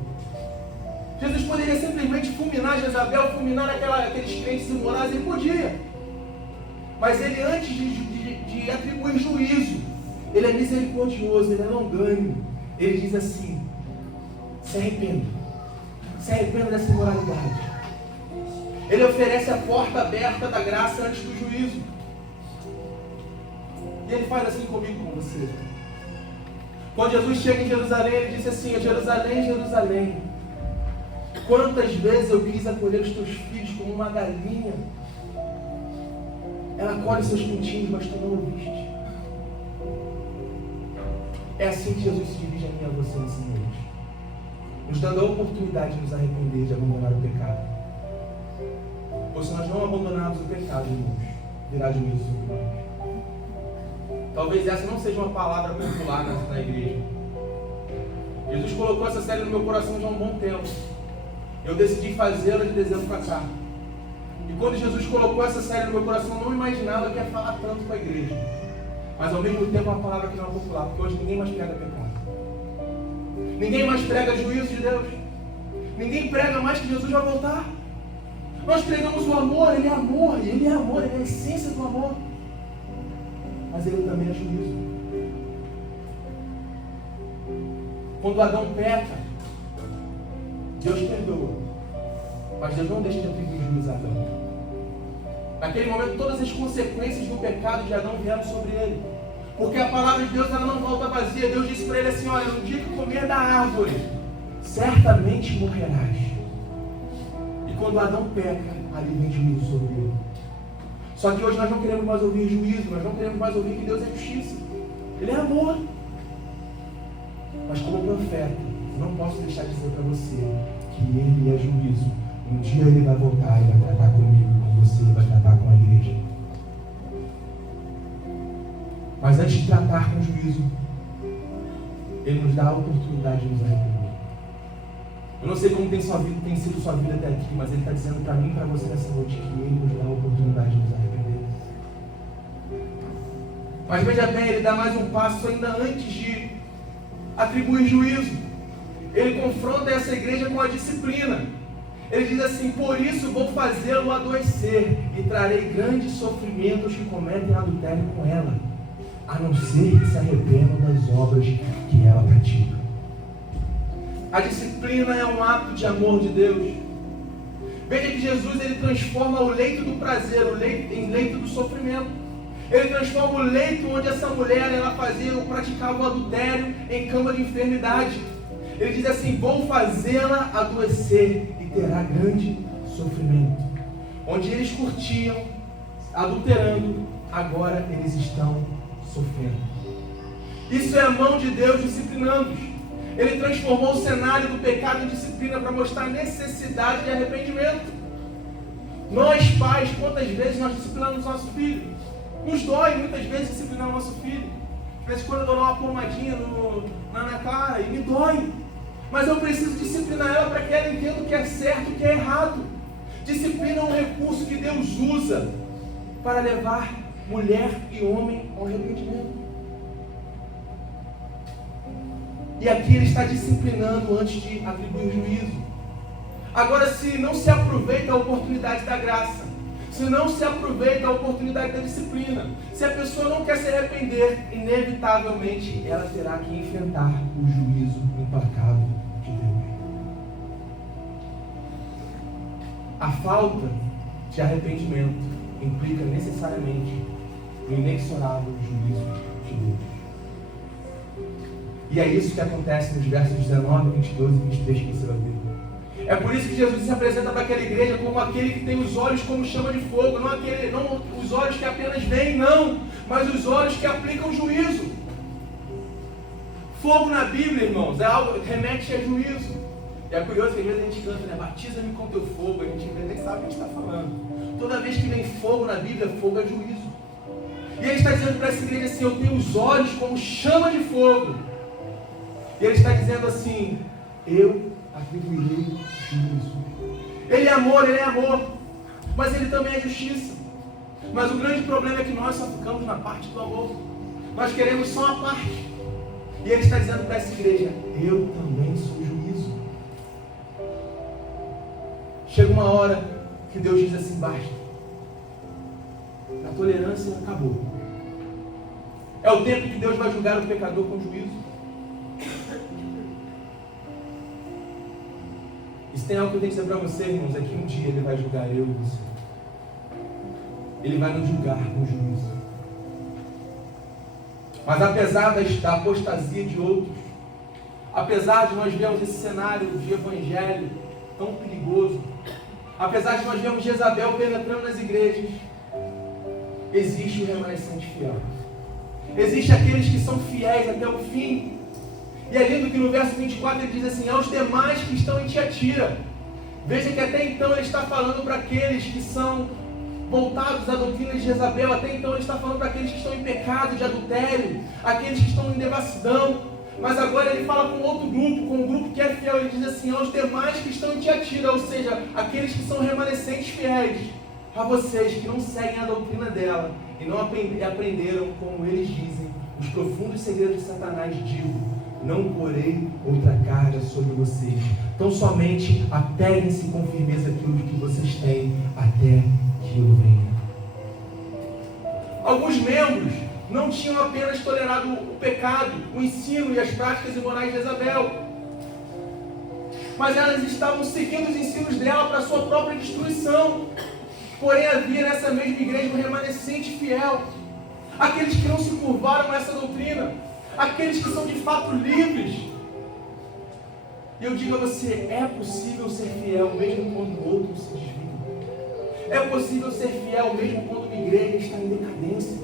Jesus poderia simplesmente fulminar Jezabel, fulminar aqueles crentes imorais, ele podia. Mas ele, antes de atribuir juízo, ele é misericordioso, ele é longânimo. Ele diz assim: se arrependa dessa imoralidade. Ele oferece a porta aberta da graça antes do juízo. E ele faz assim comigo, com você. Quando Jesus chega em Jerusalém, ele disse assim: Jerusalém, Jerusalém, quantas vezes eu quis acolher os teus filhos como uma galinha. Ela colhe seus pintinhos, mas tu não ouviste. É assim que Jesus se dirige a mim e a você nessa noite, nos dando a oportunidade de nos arrepender, de abandonar o pecado. Pois se nós não abandonarmos o pecado, irmãos, virá juízo sobre nós. Talvez essa não seja uma palavra popular na igreja. Jesus colocou essa série no meu coração já há um bom tempo. Eu decidi fazê-la de dezembro para cá. E quando Jesus colocou essa série no meu coração, eu não imaginava que ia falar tanto com a igreja. Mas ao mesmo tempo é uma palavra que não é popular, porque hoje ninguém mais prega pecado. Ninguém mais prega juízo de Deus. Ninguém prega mais que Jesus vai voltar. Nós pregamos o amor, ele é amor, e ele é amor, ele é a essência do amor. Mas ele também é juízo. Quando Adão peca, Deus perdoa, mas Deus não deixa de atribuir juízo a Adão. Naquele momento, todas as consequências do pecado de Adão vieram sobre ele, porque a palavra de Deus ela não volta vazia. Deus disse para ele assim: olha, no dia que comer da árvore, certamente morrerás. E quando Adão peca, ali vem juízo sobre ele. Só que hoje nós não queremos mais ouvir juízo, nós não queremos mais ouvir que Deus é justiça. Ele é amor. Mas como profeta, eu não posso deixar de dizer para você que ele é juízo. Um dia ele vai voltar e vai tratar comigo, com você, vai tratar com a igreja. Mas antes de tratar com juízo, ele nos dá a oportunidade de nos arrepender. Eu não sei como tem sido sua vida até aqui, mas ele está dizendo para mim e para você nessa noite que ele nos dá a oportunidade de nos arrepender. Mas veja bem, ele dá mais um passo ainda antes de atribuir juízo. Ele confronta essa igreja com a disciplina. Ele diz assim: por isso vou fazê-lo adoecer e trarei grandes sofrimentos que cometem adultério com ela, a não ser que se arrependam das obras que ela pratica. A disciplina é um ato de amor de Deus. Veja que Jesus ele transforma o leito do prazer em leito do sofrimento. Ele transforma o leito onde essa mulher ela fazia ou praticava o adultério em cama de enfermidade. Ele diz assim: vou fazê-la adoecer e terá grande sofrimento. Onde eles curtiam, adulterando, agora eles estão sofrendo. Isso é a mão de Deus disciplinando-os. Ele transformou o cenário do pecado em disciplina para mostrar a necessidade de arrependimento. Nós pais, quantas vezes nós disciplinamos nosso filho? Nos dói muitas vezes disciplinar o nosso filho. Às vezes quando eu dou uma pomadinha na cara e me dói. Mas eu preciso disciplinar ela para que ela entenda o que é certo e o que é errado. Disciplina é um recurso que Deus usa para levar mulher e homem ao arrependimento. E aqui ele está disciplinando antes de atribuir juízo. Agora, se não se aproveita a oportunidade da graça, se não se aproveita a oportunidade da disciplina, se a pessoa não quer se arrepender, inevitavelmente ela terá que enfrentar o juízo implacável de Deus. A falta de arrependimento implica necessariamente o inexorável juízo de Deus. E é isso que acontece nos versos 19, 22 e 23 que você vai ver. É por isso que Jesus se apresenta para aquela igreja como aquele que tem os olhos como chama de fogo. Não os olhos que apenas veem, não. Mas os olhos que aplicam juízo. Fogo na Bíblia, irmãos, é algo que remete a juízo. E é curioso que às vezes a gente canta, né? Batiza-me com teu fogo. A gente nem sabe o que a gente está falando. Toda vez que vem fogo na Bíblia, fogo é juízo. E ele está dizendo para essa igreja assim: eu tenho os olhos como chama de fogo. E ele está dizendo assim: eu atribuirei juízo. Ele é amor, mas ele também é justiça. Mas o grande problema é que nós só ficamos na parte do amor. Nós queremos só uma parte. E ele está dizendo para essa igreja: eu também sou juízo. Chega uma hora que Deus diz assim: basta. A tolerância acabou. É o tempo que Deus vai julgar o pecador com juízo. E se tem algo que eu tenho que dizer para você, irmãos, é que um dia Ele vai julgar eu e você. Ele vai nos julgar com juízo. Mas apesar da apostasia de outros, apesar de nós vermos esse cenário de evangelho tão perigoso, apesar de nós vermos Jezabel penetrando nas igrejas, existe o remanescente fiel. Existe aqueles que são fiéis até o fim. E é lindo que no verso 24 ele diz assim: aos demais que estão em Tiatira. Veja que até então ele está falando para aqueles que são voltados à doutrina de Jezabel. Até então ele está falando para aqueles que estão em pecado de adultério, aqueles que estão em devassidão. Mas agora ele fala com outro grupo, com um grupo que é fiel. Ele diz assim: aos demais que estão em Tiatira, ou seja, aqueles que são remanescentes fiéis, a vocês que não seguem a doutrina dela e não aprenderam, como eles dizem, os profundos segredos de Satanás, digo: não porei outra carga sobre vocês. Então somente apeguem-se com firmeza aquilo que vocês têm até que eu venha. Alguns membros não tinham apenas tolerado o pecado, o ensino e as práticas imorais de Jezabel, mas elas estavam seguindo os ensinos dela para a sua própria destruição. Porém havia nessa mesma igreja um remanescente fiel, aqueles que não se curvaram a essa doutrina, aqueles que são de fato livres. E eu digo a você: é possível ser fiel mesmo quando outros se desviam. É possível ser fiel mesmo quando uma igreja está em decadência.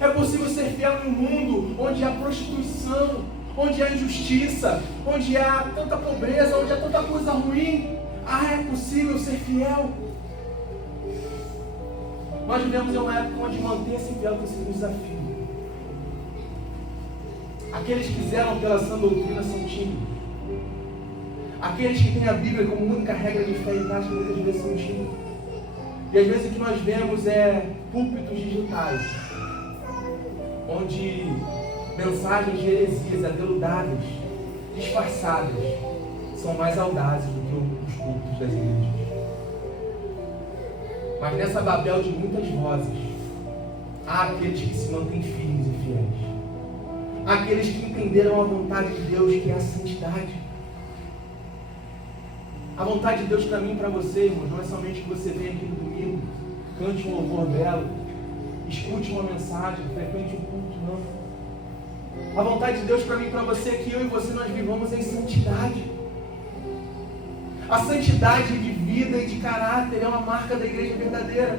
É possível ser fiel em um mundo onde há prostituição, onde há injustiça, onde há tanta pobreza, onde há tanta coisa ruim. É possível ser fiel. Nós vivemos em uma época onde manter-se fiel tem sido um desafio. Aqueles que zelam pela sã doutrina são tímidos. Aqueles que têm a Bíblia como única regra de fé e prática, muitas vezes são tímidos. E às vezes o que nós vemos é púlpitos digitais, onde mensagens de heresias adeludadas, disfarçadas, são mais audazes do que os púlpitos das igrejas. Mas nessa Babel de muitas vozes, há aqueles que se mantêm firmes e fiéis. Há aqueles que entenderam a vontade de Deus, que é a santidade. A vontade de Deus para mim e para você, irmãos, não é somente que você venha aqui no domingo, cante um louvor belo, escute uma mensagem, frequente um culto, não. A vontade de Deus para mim e para você é que eu e você nós vivamos em santidade. A santidade de vida e de caráter é uma marca da igreja verdadeira.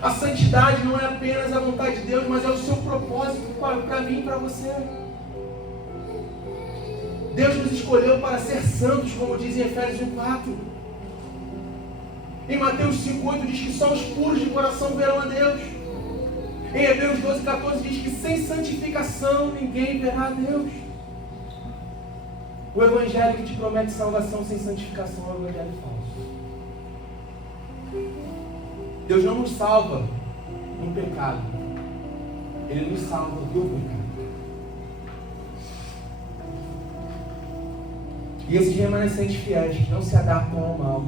A santidade não é apenas a vontade de Deus, mas é o seu propósito para mim e para você. Deus nos escolheu para ser santos, como diz em Efésios 4. Em Mateus 5,8 diz que só os puros de coração verão a Deus. Em Hebreus 12,14 diz que sem santificação ninguém verá a Deus. O evangelho que te promete salvação sem santificação é o evangelho falso. Deus não nos salva no pecado. Ele nos salva do pecado. E esses remanescentes fiéis que não se adaptam ao mal,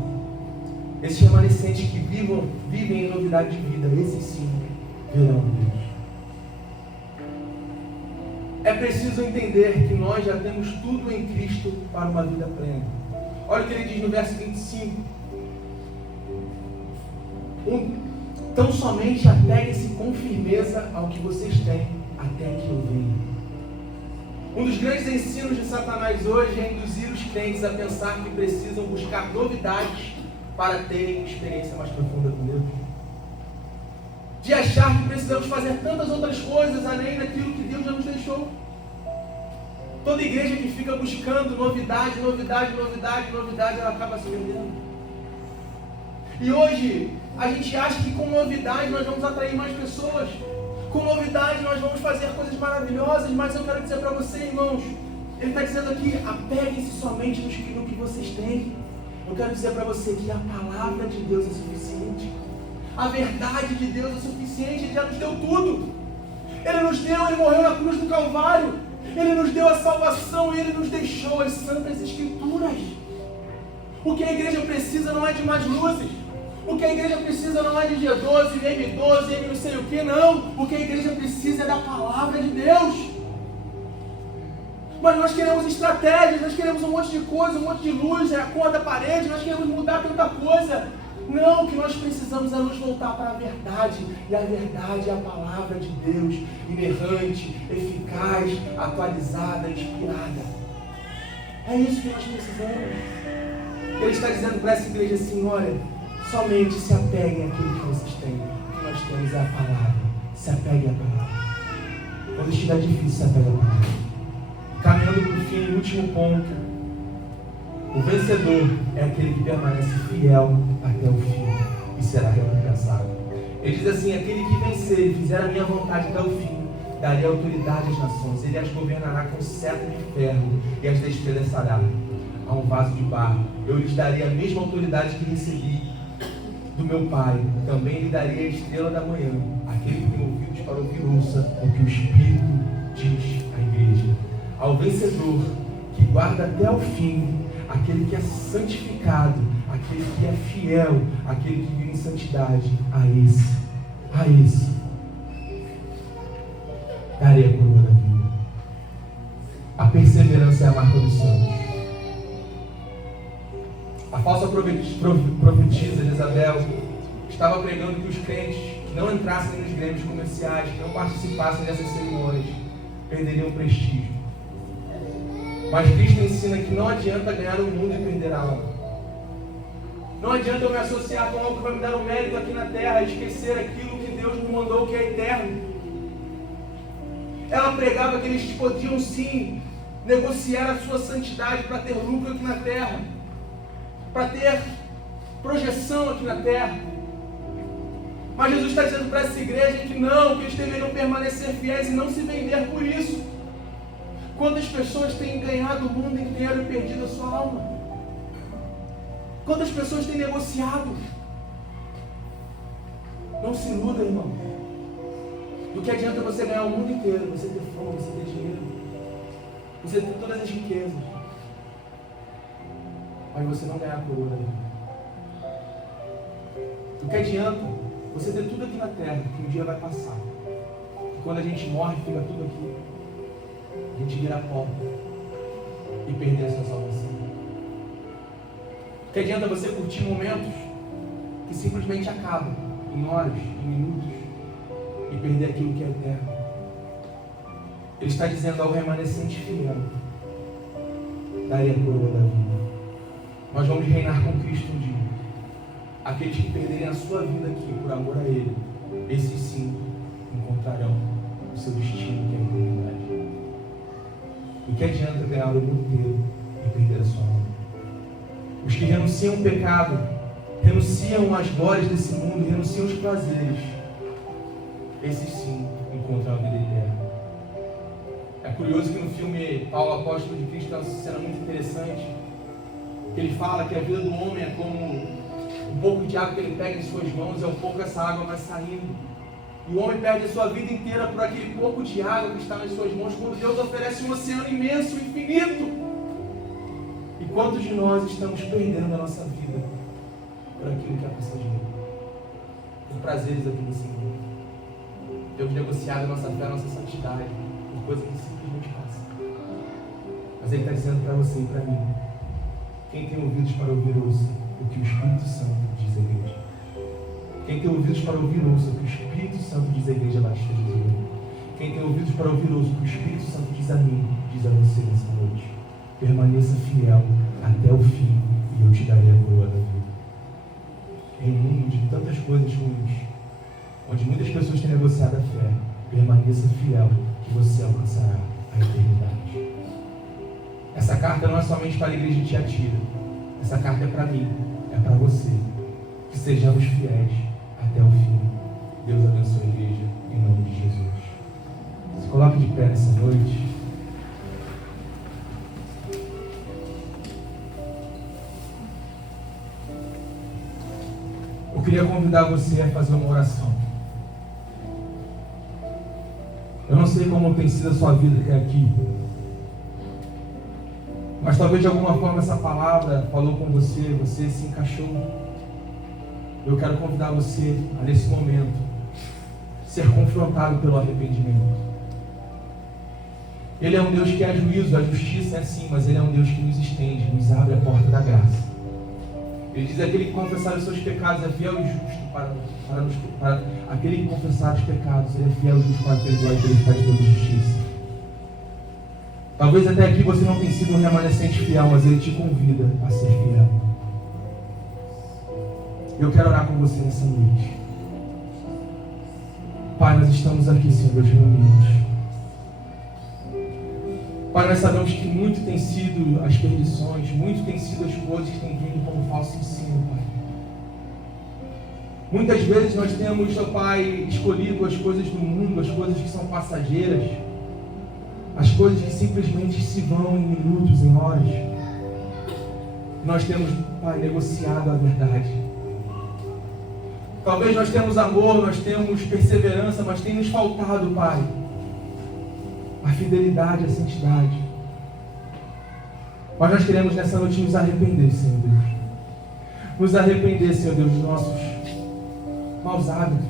esses remanescentes que vivem em novidade de vida, esses sim verão Deus. É preciso entender que nós já temos tudo em Cristo para uma vida plena. Olha o que ele diz no verso 25. Tão somente apeguem-se com firmeza ao que vocês têm, até que eu venha. Um dos grandes ensinos de Satanás hoje é induzir os crentes a pensar que precisam buscar novidades para terem uma experiência mais profunda com Deus. De achar que precisamos fazer tantas outras coisas além daquilo que Deus já nos deixou. Toda igreja que fica buscando novidade, ela acaba se perdendo. E hoje, a gente acha que com novidade nós vamos atrair mais pessoas. Com novidade nós vamos fazer coisas maravilhosas, mas eu quero dizer para você, irmãos, ele está dizendo aqui: apeguem-se somente no que vocês têm. Eu quero dizer para você que a palavra de Deus é suficiente. A verdade de Deus é suficiente, Ele já nos deu tudo. Ele nos deu, Ele morreu na cruz do Calvário. Ele nos deu a salvação e Ele nos deixou as Santas Escrituras. O que a igreja precisa não é de mais luzes. O que a igreja precisa não é de G12, M12, M não sei o que, não. O que a igreja precisa é da palavra de Deus. Mas nós queremos estratégias, nós queremos um monte de coisa, um monte de luz, a cor da parede, nós queremos mudar tanta coisa. Não, o que nós precisamos é nos voltar para a verdade. E a verdade é a palavra de Deus, inerrante, eficaz, atualizada, inspirada. É isso que nós precisamos. Ele está dizendo para essa igreja assim: olha, somente se apeguem àquilo que vocês têm. O que nós temos é a palavra. Se apeguem à palavra. Quando estiver difícil, se apeguem à palavra. Caminhando para o fim, o último ponto. O vencedor é aquele que permanece fiel até o fim e será recompensado. Ele diz assim: aquele que vencer e fizer a minha vontade até o fim, darei autoridade às nações. Ele as governará com cetro de ferro e as despedaçará a um vaso de barro. Eu lhes darei a mesma autoridade que recebi do meu Pai. Também lhe darei a estrela da manhã. Aquele que tem ouvidos para ouvir, ouça o que o Espírito diz à igreja. Ao vencedor que guarda até o fim, aquele que é santificado, aquele que é fiel, aquele que vive em santidade, a esse darei a coroa da vida. A perseverança é a marca dos santos. A falsa profetisa Jezabel estava pregando que os crentes que não entrassem nos grêmios comerciais, que não participassem dessas cerimônias, perderiam o prestígio. Mas Cristo ensina que não adianta ganhar o mundo e perder a alma. Não adianta eu me associar com algo que vai me dar um mérito aqui na terra e esquecer aquilo que Deus me mandou, que é eterno. Ela pregava que eles podiam sim negociar a sua santidade para ter lucro aqui na terra, para ter projeção aqui na terra. Mas Jesus está dizendo para essa igreja que não, que eles deveriam permanecer fiéis e não se vender por isso. Quantas pessoas têm ganhado o mundo inteiro e perdido a sua alma? Quantas pessoas têm negociado? Não se iluda, irmão. Do que adianta você ganhar o mundo inteiro, você ter fama, você ter dinheiro, você ter todas as riquezas, mas você não ganhar a coroa da vida? Do que adianta você ter tudo aqui na terra, que um dia vai passar, que quando a gente morre fica tudo aqui, a gente vira pó e perder a sua salvação? Que adianta você curtir momentos que simplesmente acabam em horas, em minutos, e perder aquilo que é eterno? Ele está dizendo ao remanescente fiel: darei a coroa da vida. Nós vamos reinar com Cristo um dia. Aqueles que perderem a sua vida aqui por amor a Ele, esses sim encontrarão o seu destino, que é a eternidade. O que adianta ganhar o mundo inteiro e perder a sua alma? Os que renunciam ao pecado, renunciam às glórias desse mundo, renunciam aos prazeres, esses sim encontram a vida eterna. É curioso que no filme Paulo Apóstolo de Cristo tem uma cena muito interessante, que ele fala que a vida do homem é como um pouco de água que ele pega em suas mãos, é um pouco essa água vai saindo. E o homem perde a sua vida inteira por aquele pouco de água que está nas suas mãos, quando Deus oferece um oceano imenso, infinito. E quantos de nós estamos perdendo a nossa vida por aquilo que é passageiro, por prazeres aqui nesse mundo? Temos negociado a nossa fé, a nossa santidade por coisas que simplesmente passam. Mas Ele está dizendo para você e para mim: quem tem ouvidos para ouvir, ouça o que o Espírito Santo diz à igreja. Quem tem ouvidos para ouvir, ouça o que o Espírito Santo diz à igreja Batista de Joinville. Quem tem ouvidos para ouvir, ouça o que o Espírito Santo diz a mim, diz a você nessa noite. Permaneça fiel até o fim e eu te darei a coroa da vida. Em um mundo de tantas coisas ruins, onde muitas pessoas têm negociado a fé, permaneça fiel que você alcançará a eternidade. Essa carta não é somente para a igreja de Tiatira. Essa carta é para mim, é para você. Que sejamos fiéis até o fim. Deus abençoe a igreja, em nome de Jesus. Se coloque de pé nessa noite. Eu queria convidar você a fazer uma oração. Eu não sei como tem sido a sua vida até aqui, mas talvez de alguma forma essa palavra falou com você, você se encaixou. Eu quero convidar você a, nesse momento, ser confrontado pelo arrependimento. Ele é um Deus que é juízo, a justiça é assim, mas Ele é um Deus que nos estende, nos abre a porta da graça. Ele diz: aquele que confessar os seus pecados é fiel e justo para aquele que confessar os pecados, Ele é fiel e justo para perdoar e purificar de toda justiça. Talvez até aqui você não tenha sido um remanescente fiel, mas Ele te convida a ser fiel. Eu quero orar com você nessa noite. Pai, nós estamos aqui, Senhor Deus, reunidos. Pai, nós sabemos que muito tem sido as perdições, muito tem sido as coisas que têm vindo como falso ensino, Pai. Muitas vezes nós temos, ó Pai, escolhido as coisas do mundo, as coisas que são passageiras, as coisas que simplesmente se vão em minutos, em horas. Nós temos, Pai, negociado a verdade. Talvez nós temos amor, nós temos perseverança, mas tem nos faltado, Pai, a fidelidade, a santidade. Mas nós queremos nessa noite nos arrepender, Senhor Deus. Nos arrepender, Senhor Deus, dos nossos maus hábitos.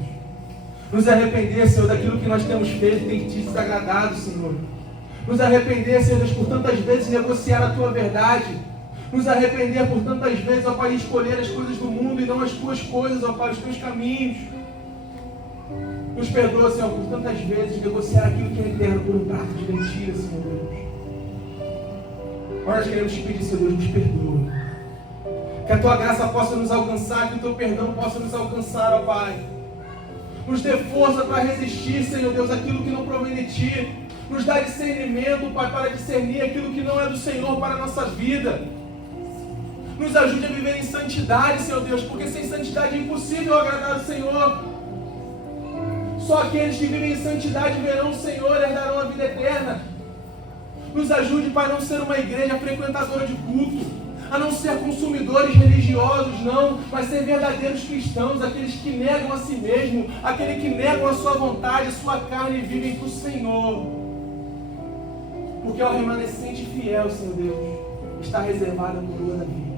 Nos arrepender, Senhor, daquilo que nós temos feito e tem te desagradado, Senhor. Nos arrepender, Senhor Deus, por tantas vezes negociar a Tua verdade. Nos arrepender por tantas vezes, ó Pai, escolher as coisas do mundo e não as Tuas coisas, ó Pai, os Teus caminhos. Nos perdoa, Senhor, por tantas vezes negociar aquilo que é eterno por um prato de mentira, Senhor Deus. Agora nós queremos te pedir, Senhor Deus, nos perdoa. Que a Tua graça possa nos alcançar, que o Teu perdão possa nos alcançar, ó Pai. Nos dê força para resistir, Senhor Deus, aquilo que não provém de Ti. Nos dá discernimento, Pai, para discernir aquilo que não é do Senhor para a nossa vida. Nos ajude a viver em santidade, Senhor Deus, porque sem santidade é impossível agradar o Senhor. Só aqueles que vivem em santidade verão o Senhor e herdarão a vida eterna. Nos ajude, Pai, a não ser uma igreja frequentadora de culto, a não ser consumidores religiosos, não, mas ser verdadeiros cristãos, aqueles que negam a si mesmo, aqueles que negam a sua vontade, a sua carne e vivem para o Senhor. Porque ao remanescente fiel, Senhor Deus, está reservada a coroa da vida.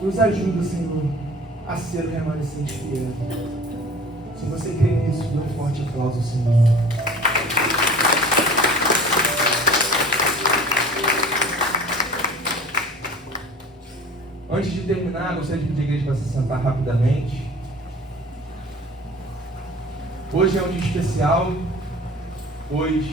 Nos ajuda, Senhor, a ser o remanescente fiel. Se você crê nisso, dê um forte aplauso ao Senhor. Antes de terminar, gostaria de pedir a igreja para se sentar rapidamente. Hoje é um dia especial, pois,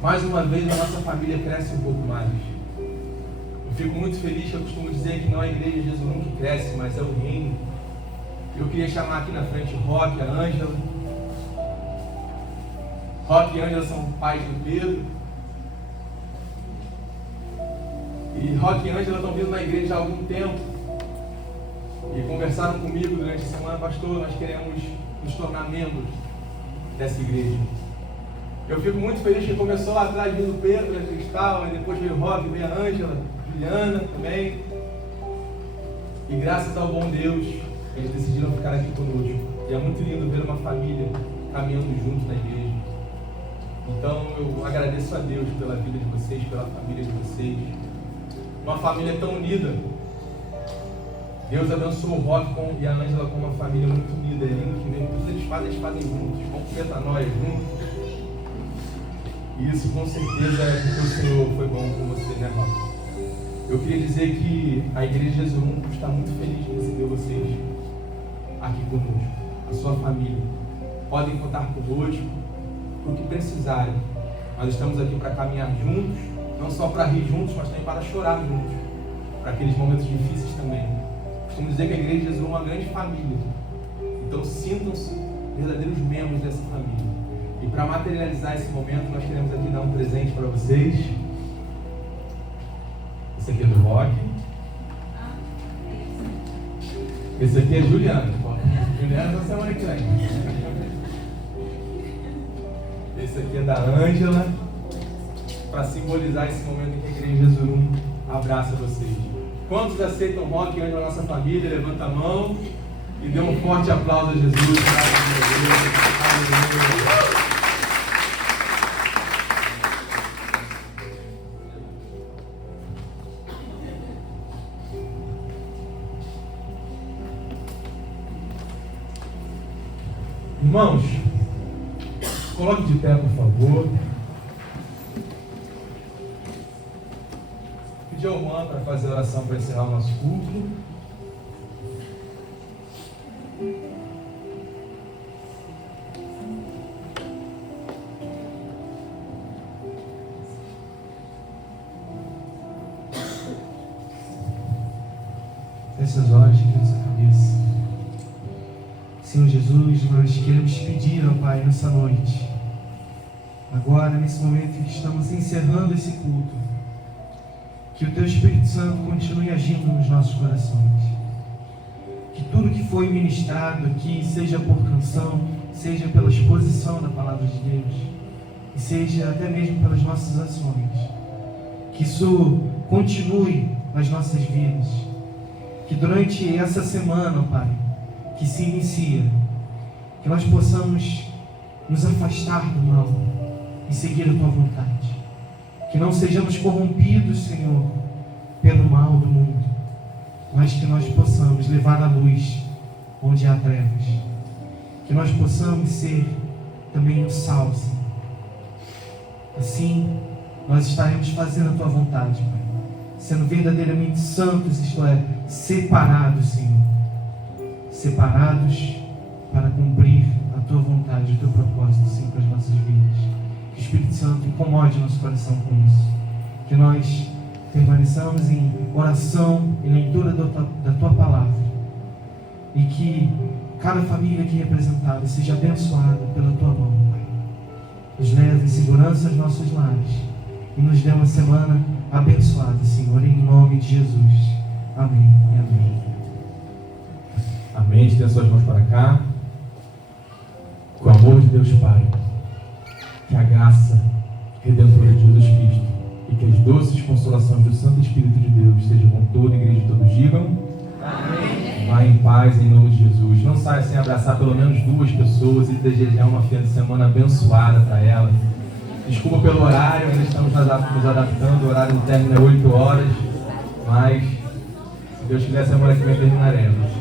mais uma vez, a nossa família cresce um pouco mais. Eu fico muito feliz, que eu costumo dizer que não é a igreja de Jesus que cresce, mas é o reino. Eu queria chamar aqui na frente o Roque, a Ângela. Roque e Ângela são pais do Pedro. E Roque e Ângela estão vindo na igreja há algum tempo. E conversaram comigo durante a semana: pastor, nós queremos nos tornar membros dessa igreja. Eu fico muito feliz que começou lá atrás, vindo o Pedro, a Cristal, e depois veio o Roque, veio a Ângela, Juliana também. E graças ao bom Deus, eles decidiram ficar aqui conosco. E é muito lindo ver uma família caminhando junto na igreja. Então eu agradeço a Deus pela vida de vocês, pela família de vocês. Uma família tão unida. Deus abençoou o Roque e a Ângela com uma família muito unida. É lindo que mesmo tudo eles fazem juntos, com metanoia juntos. E isso com certeza é porque o Senhor foi bom com você, né, Roque? Eu queria dizer que a igreja de Jesus está muito feliz de receber vocês aqui conosco, a sua família. Podem contar conosco por que precisarem. Nós estamos aqui para caminhar juntos, não só para rir juntos, mas também para chorar juntos, para aqueles momentos difíceis também. Costumo dizer que a igreja de Jesus é uma grande família. Então sintam-se verdadeiros membros dessa família. E para materializar esse momento, nós queremos aqui dar um presente para vocês. Esse aqui é do Roque. Esse aqui é Juliana. Juliana da semana que vem. Esse aqui é da Ângela, para simbolizar esse momento em que a igreja de Jesus abraça vocês. Quantos aceitam Roque e Ângela na nossa família? Levanta a mão. E dê um forte aplauso a Jesus. Aleluia. Irmãos, coloque de pé, por favor. Pedir ao Juan para fazer a oração para encerrar o nosso culto. Feche os olhos, que nossa cabeça. Senhor Jesus, nós queremos pedir ao Pai nessa noite, agora nesse momento em que estamos encerrando esse culto, que o Teu Espírito Santo continue agindo nos nossos corações, que tudo que foi ministrado aqui, seja por canção, seja pela exposição da Palavra de Deus, e seja até mesmo pelas nossas ações, que isso continue nas nossas vidas, que durante essa semana, Pai, que se inicia, que nós possamos nos afastar do mal e seguir a Tua vontade, que não sejamos corrompidos, Senhor, pelo mal do mundo, mas que nós possamos levar a luz onde há trevas, que nós possamos ser também o sal, Senhor. Assim nós estaremos fazendo a Tua vontade, Pai, sendo verdadeiramente santos, isto é, separados, Senhor, separados para cumprir a Tua vontade, o Teu propósito, Senhor, para as nossas vidas. Que o Espírito Santo incomode nosso coração com isso, que nós permaneçamos em oração e leitura da Tua palavra, e que cada família aqui representada seja abençoada pela Tua mão, Pai. Nos leve em segurança aos nossos lares e nos dê uma semana abençoada, Senhor, em nome de Jesus. Amém e amém. Amém. Estenda suas mãos para cá. Com o amor de Deus Pai, que a graça redentora de Jesus Cristo e que as doces consolações do Santo Espírito de Deus estejam com toda a igreja e todos digam amém. Vá em paz em nome de Jesus. Não saia sem abraçar pelo menos 2 pessoas e desejar uma fim de semana abençoada para ela. Desculpa pelo horário, ainda estamos nos adaptando. O horário do término é 8 horas, mas se Deus quiser, semana que vem terminaremos.